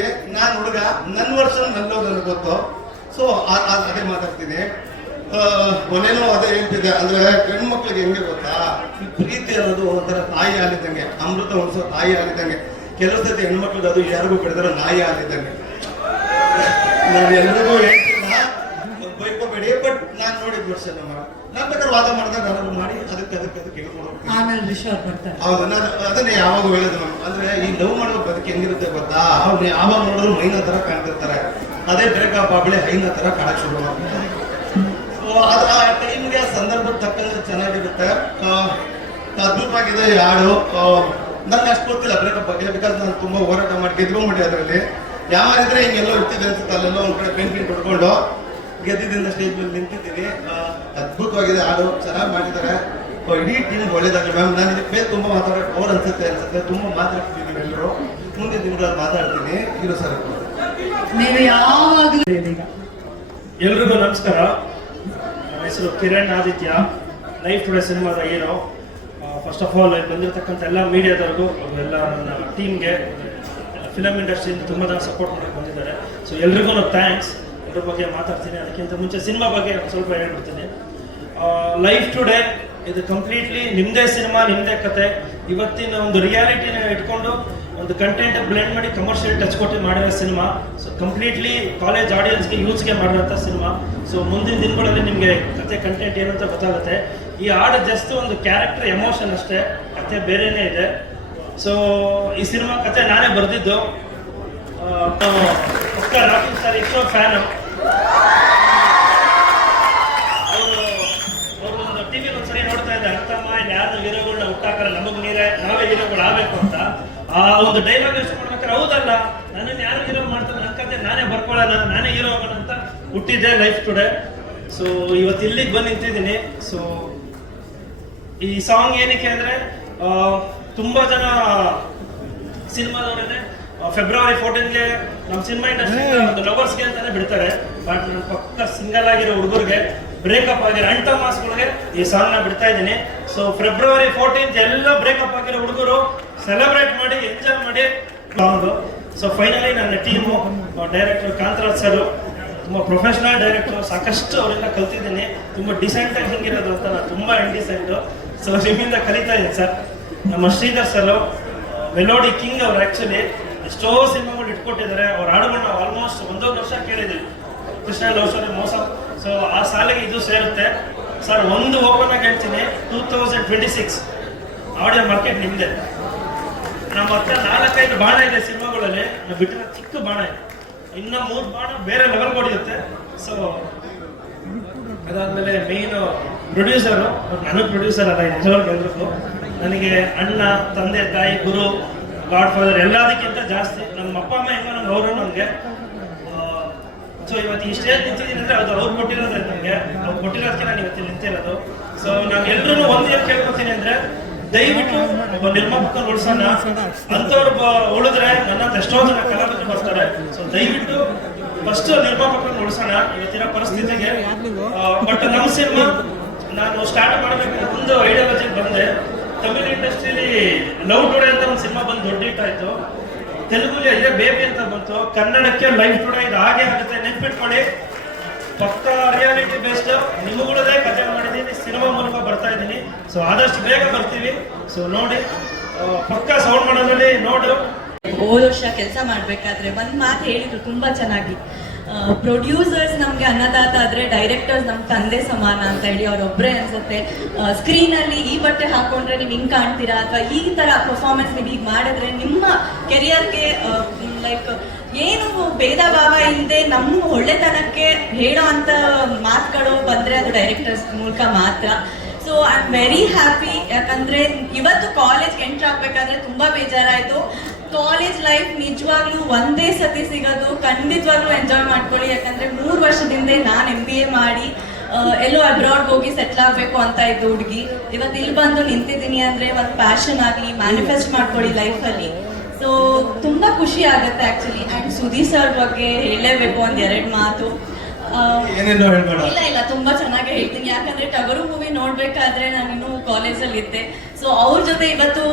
ಬೈಕೋಬೇಡಿ ನಾನು ಹುಡುಗ ನನ್ನ ವರ್ಷ ನನಗೆ ಗೊತ್ತು. ಸೊ ಅದೇ ಮಾತಾಡ್ತೀನಿ ಮೊನ್ನೆನೂ ಅದೇ ಹೇಳ್ತಿದ್ದೆ. ಅಂದ್ರೆ ಹೆಣ್ಮಕ್ಳಿಗೆ ಹೆಂಗೆ ಗೊತ್ತಾ? ಪ್ರೀತಿ ಅನ್ನೋದು ಒಂಥರ ತಾಯಿ ಆಗಿದ್ದಂಗೆ ಅಮೃತ ಉಣಿಸೋ ತಾಯಿ ಆಗಿದ್ದಂಗೆ ಕೆಲವು ಸತಿ ಹೆಣ್ಮಕ್ಳಿಗೆ ಅದು ಯಾರಿಗೂ ಬಿಡಿದ್ರೆ ನಾಯಿ ಆಗಿದ್ದಂಗೆ ನಾನು ಎಲ್ರಿಗೂ ಹೇಳ್ತಿಲ್ಲ. ಬೈಕೋಬೇಡಿ ಬಟ್ ನಾನು ನೋಡಿದ ವರ್ಷ ನಮ್ಮ ನಾನು ಬೇಕಾದ್ರೆ ವಾದ ಮಾಡಿದಾಗ ನಾನು ಮಾಡಿ ಅದಕ್ಕೆ ಅದಕ್ಕೆ ಅದಕ್ಕೆ ಹೇಳ್ಕೊಂಡು ಆಮೇಲೆ ರಿಷಬ್ ಬರ್ತಾರೆ ಹೌದು ನಾನು ಅದನ್ನೇ ಯಾವಾಗ ಹೇಳೋದು ನಾನು. ಅಂದ್ರೆ ಈ ಲವ್ ಮಾಡೋ ಬದುಕು ಹೆಂಗಿರುತ್ತೆ ಗೊತ್ತಾ? ಅವ್ರು ಯಾವಾಗ ನೋಡಿದ್ರು ಮೈನ ತರ ಕಾಣ್ತಿರ್ತಾರೆ. ಅದೇ ಬ್ರೇಕಪ್ ಆಗ್ಲಿ ಹೈನ ತರ ಕಾಣಕ್ ಶುರು ಮಾಡ್ತಾರೆ. ಸೊ ಅದು ಆ ಟೈಮ್ಗೆ ಆ ಸಂದರ್ಭದ ತಕ್ಕಂತೆ ಚೆನ್ನಾಗಿರುತ್ತೆ. ಅದ್ಭುತವಾಗಿದೆ ಯಾಡು ನನ್ನ ಅಷ್ಟು ಗೊತ್ತಿಲ್ಲ ಬ್ರೇಕಪ್ ಬಗ್ಗೆ ಬಿಕಾಸ್ ನಾನು ತುಂಬಾ ಹೋರಾಟ ಮಾಡಿ ಗೆದ್ಕೊಂಡ್ಬಿಟ್ಟೆ ಅದರಲ್ಲಿ. ಯಾವಾಗಿದ್ರೆ ಹಿಂಗೆಲ್ಲೋ ಇರ್ತಿದೆ ಅನ್ಸುತ್ತೆ ಅಲ್ಲೆಲ್ಲ ಒಂದ್ ಕಡೆ ಪಿನ್ ಕೊಟ್ಕೊಂಡು ಗೆದ್ದಿದ್ದರಿಂದ ಸ್ಟೇಜ್ ಮೇಲೆ ನಿಂತಿದ್ದೀನಿ ಅದ್ಭುತವಾಗಿದೆ. ಹಾಡು ಚೆನ್ನಾಗಿ ಮಾಡಿದ್ದಾರೆ. ಇಡೀ ಟೀಮ್ ಒಳ್ಳೇದಾಗಲಿ ಮ್ಯಾಮ್ ನಾನು ಇದಕ್ಕೆ ಬೇರೆ ತುಂಬ ಮಾತಾಡೋಕೆ ಅವ್ರು ಅನ್ಸುತ್ತೆ ಅನ್ಸುತ್ತೆ. ತುಂಬ ಮಾತಾಡ್ತಿದ್ದೀವಿ ಎಲ್ಲರೂ. ಮುಂದೆ ದಿನಗಳಲ್ಲಿ ಮಾತಾಡ್ತೀನಿ. ಇರೋ ಸರ್. ನೀವು ಯಾವಾಗಲೂ ಎಲ್ರಿಗೂ ನಮಸ್ಕಾರ. ನನ್ನ ಹೆಸರು ಕಿರಣ್ ಆದಿತ್ಯ. ಲೈಫ್ ಟುಡೇ ಸಿನಿಮಾದ ಹೀರೋ. ಫಸ್ಟ್ ಆಫ್ ಆಲ್ ಬಂದಿರತಕ್ಕಂಥ ಎಲ್ಲ ಮೀಡಿಯಾದವ್ರಿಗೂ ಎಲ್ಲ ನನ್ನ ಟೀಮ್ಗೆ ಫಿಲಮ್ ಇಂಡಸ್ಟ್ರಿಯಿಂದ ತುಂಬ ಜನ ಸಪೋರ್ಟ್ ಮಾಡಕ್ಕೆ ಬಂದಿದ್ದಾರೆ. ಸೊ ಎಲ್ರಿಗೂ ಥ್ಯಾಂಕ್ಸ್ ಅದ್ರ ಬಗ್ಗೆ ಮಾತಾಡ್ತೀನಿ. ಅದಕ್ಕಿಂತ ಮುಂಚೆ ಸಿನಿಮಾ ಬಗ್ಗೆ ಸ್ವಲ್ಪ ಹೇಳ್ಬಿಡ್ತೀನಿ. ಲೈಫ್ ಟುಡೇ ಇದು ಕಂಪ್ಲೀಟ್ಲಿ ನಿಮ್ಮದೇ ಸಿನಿಮಾ ನಿಮ್ಮದೇ ಕತೆ. ಇವತ್ತಿನ ಒಂದು ರಿಯಾಲಿಟಿನ ಇಟ್ಕೊಂಡು ಒಂದು ಕಂಟೆಂಟ್ ಬ್ಲೆಂಡ್ ಮಾಡಿ ಕಮರ್ಷಿಯಲ್ ಟಚ್ ಕೊಟ್ಟು ಮಾಡಿರೋ ಸಿನಿಮಾ. ಸೊ ಕಂಪ್ಲೀಟ್ಲಿ ಕಾಲೇಜ್ ಆಡಿಯನ್ಸ್ಗೆ ಯೂಸ್ಗೆ ಮಾಡಿರೋಂಥ ಸಿನಿಮಾ. ಸೊ ಮುಂದಿನ ದಿನಗಳಲ್ಲಿ ನಿಮಗೆ ಕತೆ ಕಂಟೆಂಟ್ ಏನಂತ ಗೊತ್ತಾಗುತ್ತೆ. ಈ ಹಾಡು ಜಸ್ಟ್ ಒಂದು ಕ್ಯಾರೆಕ್ಟರ್ ಎಮೋಷನ್ ಅಷ್ಟೇ. ಕತೆ ಬೇರೆನೇ ಇದೆ. ಸೊ ಈ ಸಿನಿಮಾ ಕತೆ ನಾನೇ ಬರೆದಿದ್ದು. ರಾಕಿಂಗ್ ಸರ್ ಎಷ್ಟೋ ಫ್ಯಾನು ಟಿವಿಲಿ ಒಂದ್ಸರಿ ನೋಡ್ತಾ ಇದ್ದೆ ಅಣ್ಣತಮ್ಮ ಯಾರು ಹೀರೋಗಳನ್ನ ಹುಟ್ಟಾಕಲ್ಲ ನಮಗ್ ನೀರೇ ನಾವೇ ಹೀರೋಗಳು ಆಗ್ಬೇಕು ಅಂತ. ಆ ಒಂದು ಡೈಲಾಗ್ ಯೂಸ್ ಮಾಡ್ಬೇಕಾದ್ರೆ ಹೌದಲ್ಲ, ನನ್ನನ್ನು ಯಾರು ಹೀರೋ ಮಾಡ್ತಾರೆ ನನ್ನ ಕತೆ ನಾನೇ ಬರ್ಕೊಳ್ಳಲ್ಲ ನಾನೇ ಹೀರೋ ಆಗೋಣ ಅಂತ ಹುಟ್ಟಿದ್ದೆ ಲೈಫ್ ಟುಡೇ ಸೊ ಇವತ್ತು ಇಲ್ಲಿಗೆ ಬಂದು ನಿಂತಿದ್ದೀನಿ. ಸೊ ಈ ಸಾಂಗ್ ಏನಕ್ಕೆ ಅಂದ್ರೆ ತುಂಬಾ ಜನ ಸಿನಿಮಾದವರೇ ಫೆಬ್ರವರಿ ಫೋರ್ಟೀನ್ಗೆ ನಮ್ಮ ಸಿನಿಮಾ ಇಂಡಸ್ಟ್ರಿ ಒಂದು ಲವರ್ಸ್ಗೆ ಅಂತಾನೆ ಬಿಡ್ತಾರೆ. ಬಟ್ ನನ್ನ ಪಕ್ಕ ಸಿಂಗಲ್ ಆಗಿರೋ ಹುಡುಗರಿಗೆ ಬ್ರೇಕಪ್ ಆಗಿರೋ ಅಂಟ ಮಾಸ್ಗಳಿಗೆ ಈ ಸಾಂಗ್ನ ಬಿಡ್ತಾ ಇದ್ದೀನಿ. ಸೊ ಫೆಬ್ರವರಿ ಫೋರ್ಟೀನ್ತ್ ಎಲ್ಲ ಬ್ರೇಕಪ್ ಆಗಿರೋ ಹುಡುಗರು ಸೆಲೆಬ್ರೇಟ್ ಮಾಡಿ ಎಂಜಾಯ್ ಮಾಡಿ. ಬಂದು ಸೊ ಫೈನಲಿ ನನ್ನ ಟೀಮು ಡೈರೆಕ್ಟರ್ ಕಾಂತರಾಜ್ ಸರ್ ತುಂಬ ಪ್ರೊಫೆಷನಲ್ ಡೈರೆಕ್ಟರ್ ಸಾಕಷ್ಟು ಅವರಿಂದ ಕಲ್ತಿದ್ದೀನಿ. ತುಂಬ ಡಿಸೆಂಟ್ ಆಗಿ ಹಿಂಗಿರೋದು ಅಂತ ನಾನು ತುಂಬ ಇಂಡಿಸೆಂಟು ಸೊ ನಿಮ್ಮಿಂದ ಕಲಿತಾ ಇದ್ದೀನಿ ಸರ್ ನಮ್ಮ ಶ್ರೀಧರ್ ಸರ್ ಮೆಲೋಡಿ ಕಿಂಗ್ ಅವ್ರು ಆ್ಯಕ್ಚುಲಿ ಎಷ್ಟೋ ಸಿನಿಮಾಗಳು ಇಟ್ಕೊಟ್ಟಿದ್ದಾರೆ. ಅವ್ರ ಹಾಡುಗಳನ್ನ ಆಲ್ಮೋಸ್ಟ್ ಒಂದೊಂದು ವರ್ಷ ಕೇಳಿದ್ದೀವಿ ಕೃಷ್ಣ ಲೋಸರಿ ಮೋಸ. ಸೊ ಆ ಸಾಲಿಗೆ ಇದು ಸೇರುತ್ತೆ. ಸರ್ ಒಂದು ಓಪನ್ ಆಗಿ ಹೇಳ್ತೀನಿ. Two thousand twenty six audio market ನಿಮ್ದೆ. ನಮ್ಮ ಹತ್ರ ನಾಲ್ಕೈದು ಬಾಣ ಇದೆ ಸಿನಿಮಾಗಳಲ್ಲಿ. ನಾವು ಬಿಟ್ಟಿರೋ ಚಿಕ್ಕ ಬಾಣ ಇದೆ. ಇನ್ನ ಮೂರು ಬಾಣ ಬೇರೆ ಲೆವೆಲ್ ಹೊಡೆಯುತ್ತೆ ಸೊ ಅದಾದ್ಮೇಲೆ ಮೇನ್ ಪ್ರೊಡ್ಯೂಸರು ನನಗೆ ಪ್ರೊಡ್ಯೂಸರ್ ಅಲ್ಲ, ನಿಜವಾಗ್ಲೂ ಎಲ್ರಿಗೂ ನನಗೆ ಅಣ್ಣ, ತಂದೆ, ತಾಯಿ, ಗುರು ಗಾಡ್ ಫಾದರ್ ಎಲ್ಲದಕ್ಕಿಂತ ಜಾಸ್ತಿ ನಮ್ಮ ಅಪ್ಪ, ಅಮ್ಮ, ಹೆಂಗೋ ನಮ್ಗೆ ಅವರು ನಮಗೆ. ಸೊ ಇವತ್ತು ಸ್ಟೇಜ್ ನಿಂತಿದ್ದೀನಿ ಅಂದ್ರೆ ಅದು ಅವ್ರು ಕೊಟ್ಟಿರೋದ್ರೆ ನಮಗೆ. ಅವ್ರು ಕೊಟ್ಟಿರೋದಕ್ಕೆ ನಾನು ಇವತ್ತು ನಿಂತಿರೋದು ಸೊ ನಾನು ಒಂದು ಒಂದೇ ಕೇಳ್ಕೊತೀನಿ ಅಂದ್ರೆ ದಯವಿಟ್ಟು ಒಬ್ಬ ನಿರ್ಮಾಪಕ ಉಳಿಸೋಣ ಅಂತವ್ರು ಉಳಿದ್ರೆ ನನ್ನ ಎಷ್ಟೋ ಜನ ಕಲಾವಿದರು ಬರ್ತಾರೆ ಸೊ ದಯವಿಟ್ಟು ಫಸ್ಟ್ ನಿರ್ಮಾಪಕ ಉಳಿಸೋಣ ಇವತ್ತಿನ ಪರಿಸ್ಥಿತಿಗೆ. ಬಟ್ ನಮ್ಮ ಸಿನಿಮಾ ನಾನು ಸ್ಟಾರ್ಟ್ ಮಾಡಬೇಕು ಒಂದು ಐಡಿಯಾಲಜಿ ಬಂದೆ. ತಮಿಳ್ ಇಂಡಸ್ಟ್ರಿಲಿ ಲವ್ ಟುಡೇ ಅಂತ ಒಂದು ಸಿನಿಮಾ ಬಂದು ದೊಡ್ಡ ಹಿಟ್ ಆಯ್ತು. ತೆಲುಗುಲಿ ಅಲ್ಲೇ ಬೇಬಿ ಅಂತ ಬಂತು. ಕನ್ನಡಕ್ಕೆ ಲೈಫ್ ಟುಡೇ ಇದು ಹಾಗೆ ಆಗುತ್ತೆ. ನೆನ್ಪಿಟ್ಕೊಳ್ಳಿ. ಪಕ್ಕ ರಿಯಾಲಿಟಿ ಬೇಸ್ಡ್ ನಿಮಗಳದೇ ಕಥೆ ಮಾಡಿದ್ದೀನಿ. ಸಿನಿಮಾ ಮೂಲಕ ಬರ್ತಾ ಇದ್ದೀನಿ. ಸೊ ಆದಷ್ಟು ಬೇಗ ಬರ್ತೀವಿ. ಸೊ ನೋಡಿ ಪಕ್ಕ ಸೌಂಡ್ ಮಾಡೋದ್ರಲ್ಲಿ ನೋಡು. ಹೋದ ವರ್ಷ ಕೆಲಸ ಮಾಡ್ಬೇಕಾದ್ರೆ ಒಂದ್ ಮಾತು ಹೇಳಿದ್ರು, ತುಂಬಾ ಚೆನ್ನಾಗಿ. ಪ್ರೊಡ್ಯೂಸರ್ಸ್ ನಮ್ಗೆ ಅನ್ನದಾತ ಆದ್ರೆ ಡೈರೆಕ್ಟರ್ಸ್ ನಮ್ ತಂದೆ ಸಮಾನ ಅಂತ ಹೇಳಿ ಅವ್ರೊಬ್ರೆ ಅನ್ಸುತ್ತೆ. ಸ್ಕ್ರೀನ್ ಅಲ್ಲಿ ಈ ಬಟ್ಟೆ ಹಾಕೊಂಡ್ರೆ ನೀವ್ ಹಿಂಗ್ ಕಾಣ್ತೀರಾ? ಅಥವಾ ಈ ತರ ಪರ್ಫಾರ್ಮೆನ್ಸ್ ನೀವು ಈಗ ಮಾಡಿದ್ರೆ ನಿಮ್ಮ ಕೆರಿಯರ್ಗೆ ಲೈಕ್ ಏನು ಭೇದ ಭಾವ ಇಲ್ಲದೆ ನಮ್ಮ ಒಳ್ಳೆತನಕ್ಕೆ ಹೇಳೋ ಅಂತ ಮಾತುಗಳು ಬಂದ್ರೆ ಅದು ಡೈರೆಕ್ಟರ್ಸ್ ಮೂಲಕ ಮಾತ್ರ. So I am very happy ಯಾಕಂದ್ರೆ ಇವತ್ತು ಕಾಲೇಜ್ ಎಂಟ್ರ್ ಆಗ್ಬೇಕಾದ್ರೆ ತುಂಬಾ ಬೇಜಾರಾಯ್ತು. ಕಾಲೇಜ್ ಲೈಫ್ ನಿಜವಾಗ್ಲೂ ಒಂದೇ ಸತಿ ಸಿಗೋದು, ಖಂಡಿತವಾಗ್ಲೂ ಎಂಜಾಯ್ ಮಾಡ್ಕೊಳ್ಳಿ. ಯಾಕಂದ್ರೆ ಮೂರು ವರ್ಷದಿಂದ ನಾನು ಎಂ ಬಿ ಎ ಮಾಡಿ ಎಲ್ಲೋ ಅಬ್ರಾಡ್ ಹೋಗಿ ಸೆಟ್ಲ್ ಆಗಬೇಕು ಅಂತ ಇದ್ದು ಹುಡುಗಿ. ಇವತ್ತು ಇಲ್ಲಿ ಬಂದು ನಿಂತಿದ್ದೀನಿ ಅಂದ್ರೆ ಒಂದು ಪ್ಯಾಷನ್ ಆಗಲಿ ಮ್ಯಾನಿಫೆಸ್ಟ್ ಮಾಡ್ಕೊಳ್ಳಿ ಲೈಫಲ್ಲಿ ಸೊ ತುಂಬಾ ಖುಷಿ ಆಗುತ್ತೆ ಆಕ್ಚುಲಿ ಅಂಡ್ ಸುದೀಪ್ ಸರ್ ಬಗ್ಗೆ ಹೇಳಲೇಬೇಕು ಒಂದ್ ಎರಡು ಮಾತು. ಏನೇನೋ ಹೇಳ್ಬೇಡ. ಇಲ್ಲ ಇಲ್ಲ ತುಂಬಾ ಚೆನ್ನಾಗಿ ಹೇಳ್ತೀನಿ. ಯಾಕಂದ್ರೆ ಟಗರು ಮೂವಿ ನೋಡ್ಬೇಕಾದ್ರೆ ನಾನು ಇನ್ನೂ ಕಾಲೇಜಲ್ಲಿ ಇದ್ದೆ. ಸೊ ಅವ್ರ ಜೊತೆ ಇವತ್ತು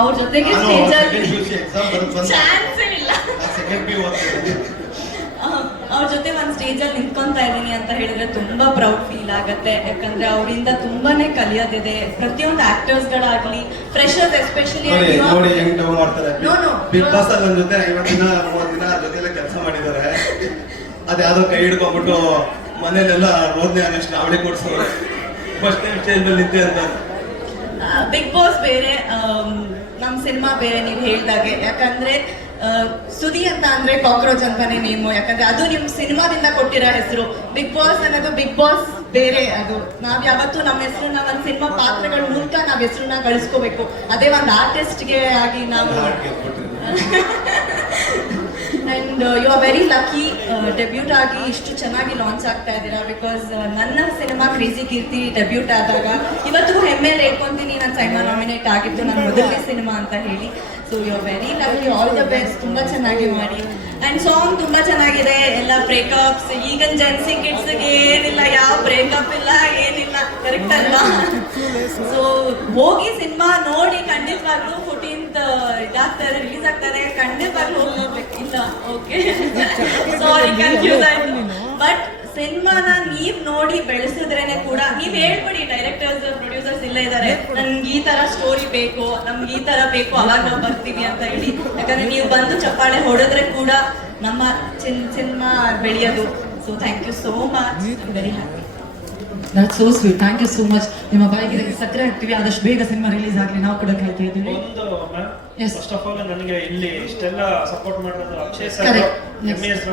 ಅವ್ರ ಜೊತೆಗೆ ಸ್ಟೇಜ್ ಅಲ್ಲಿ ಚಾನ್ಸ್. ಇಲ್ಲ. ಅವ್ರ ಜೊತೆ ಒಂದ್ ಸ್ಟೇಜ್ ಅಲ್ಲಿ ನಿಂತ್ಕೊಂತ ಇದ್ದೀನಿ ಅಂತ ಹೇಳಿದ್ರೆ ತುಂಬಾ ಪ್ರೌಡ್ ಫೀಲ್ ಆಗುತ್ತೆ. ಯಾಕಂದ್ರೆ ಅವರಿಂದ ತುಂಬಾನೇ ಕಲಿಯೋದಿದೆ. ಪ್ರತಿಯೊಂದು ಆಕ್ಟರ್ಸ್ ಗಳಾಗ್ಲಿ ಫ್ರೆಶರ್ಸ್ ಎಸ್ಪೆಷಲಿ ನೋಡಿ ನೋಡಿ ಹೆಂಗ್ ಮಾಡ್ತಾರೆ. No, no. ಬಿಗ್ ಬಾಸ್ ಅಲ್ಲಿ ಜೊತೆ ಐವತ್ತು ದಿನ ಮೂವತ್ತು ದಿನ ಮಾಡಿದ್ದಾರೆ ಅದ್ಯಾವ್ದೋ ಕೈ ಹಿಡ್ಕೊಂಡ್ಬಿಟ್ಟು ಮನೇಲೆಲ್ಲ ರೋದನೆ ಆಗಷ್ಟು ಅವಳಿ ಕೊಡ್ಸೋರು. ಫಸ್ಟ್ ಟೈಮ್ ಸ್ಟೇಜ್ ಮೇಲೆ ನಿಂತೆ ಅಂತ. ಬಿಗ್ ಬಾಸ್ ಬೇರೆ ನಮ್ಮ ನಮ್ ಸಿನಿಮಾ ಬೇರೆ ನೀವು ಹೇಳ್ದಾಗೆ. ಯಾಕಂದ್ರೆ ಸುದಿ ಅಂತ ಅಂದ್ರೆ ಕಾಕ್ರೋಚ್ ಅಂತಾನೆ ನೇಮು. ಯಾಕಂದ್ರೆ ಅದು ನಿಮ್ ಸಿನಿಮಾದಿಂದ ಕೊಟ್ಟಿರೋ ಹೆಸರು. ಬಿಗ್ ಬಾಸ್ ಅನ್ನೋದು ಬಿಗ್ ಬಾಸ್ ಬೇರೆ ಅದು. ನಾವ್ ಯಾವತ್ತು ನಮ್ಮ ಹೆಸರನ್ನ ಒಂದ್ ಸಿನಿಮಾ ಪಾತ್ರಗಳ ಮೂಲಕ ನಾವ್ ಹೆಸರನ್ನ ಗಳಿಸ್ಕೋಬೇಕು ಅದೇ ಒಂದ್ ಆರ್ಟಿಸ್ಟ್ಗೆ ಆಗಿ ನಾವು and you are very lucky debut ಆಗಿ ಇಷ್ಟು ಚೆನ್ನಾಗಿ ಲಾಂಚ್ ಆಗ್ತಾ ಇದ್ದೀರಾ? ಬಿಕಾಸ್ ನನ್ನ ಸಿನಿಮಾ ಕ್ರೇಜಿ ಕೀರ್ತಿ ಡೆಬ್ಯೂಟ್ ಆದಾಗ ಇವತ್ತು ಹೆಮ್ಮೆ ಹೇಳ್ಕೊಂತೀನಿ ನನ್ನ ಸಿನಿಮಾ ನಾಮಿನೇಟ್ ಆಗಿತ್ತು ನನ್ನ ಮೊದಲನೇ ಸಿನಿಮಾ ಅಂತ ಹೇಳಿ. So you are very lucky all the best ತುಂಬಾ ಚೆನ್ನಾಗಿ ಮಾಡಿ. ಅಂಡ್ ಸಾಂಗ್ ತುಂಬಾ ಚೆನ್ನಾಗಿದೆ, ಎಲ್ಲ ಬ್ರೇಕಪ್ಸ್ ಈಗಿನ ಜೆನ್ಸಿ ಕಿಡ್ಸ್ಗೆ ಏನಿಲ್ಲ, ಯಾವ ಬ್ರೇಕಪ್ ಇಲ್ಲ, ಏನಿಲ್ಲ ಕರೆಕ್ಟ್ ಅಲ್ವಾ? ಸೊ ಹೋಗಿ ಸಿನಿಮಾ ನೋಡಿ, ಖಂಡಿತವಾಗ್ಲೂ ಇದಾಗ್ತಾರೆ ರಿಲೀಸ್ ಆಗ್ತಾರೆ ಇಲ್ಲ ಓಕೆ ಸಾರಿ ಕನ್ಫ್ಯೂಸ್ ಆಯ್ತು. ಬಟ್ ಸಿನಿಮಾನ ನೀವ್ ನೋಡಿ ಬೆಳೆಸಿದ್ರೇನೆ ಕೂಡ ನೀವ್ ಹೇಳ್ಬಿಡಿ ಡೈರೆಕ್ಟರ್ಸ್ ಪ್ರೊಡ್ಯೂಸರ್ಸ್ ಇಲ್ಲೇ ಇದಾರೆ. ನನ್ಗೆ ಈ ತರ ಸ್ಟೋರಿ ಬೇಕು ನಮ್ಗೆ ಈ ತರ ಬೇಕು ಅವಾಗ ನಾವು ಬರ್ತೀವಿ ಅಂತ ಹೇಳಿ. ಯಾಕಂದ್ರೆ ನೀವು ಬಂದು ಚಪ್ಪಾಳೆ ಹೊಡೆದ್ರೆ ಕೂಡ ನಮ್ಮ ಸಿನಿಮಾ ಬೆಳೆಯೋದು. So thank you so much very happy that so sweet thank you so much ನಿಮ್ಮ ಬಾಯಿಗೆ ಸಕ್ಕರೆ ಹಾಕ್ತೀವಿ. ಆದಷ್ಟು ಬೇಗ ಸಿನಿಮಾ ರಿಲೀಸ್ ಆಗಲಿ. ನಾವು ಕೂಡ ಕಾಯ್ತಾ ಇದ್ದೀವಿ ಒಂದು Yes. ಫಸ್ಟ್ ಆಫ್ ಆಲ್ ನನಗೆ ಇಲ್ಲಿ ಇಷ್ಟೆಲ್ಲ ಸಪೋರ್ಟ್ ಮಾಡಿರೋದು ಅಕ್ಷಯ್ ಸರ್. ಎಸ್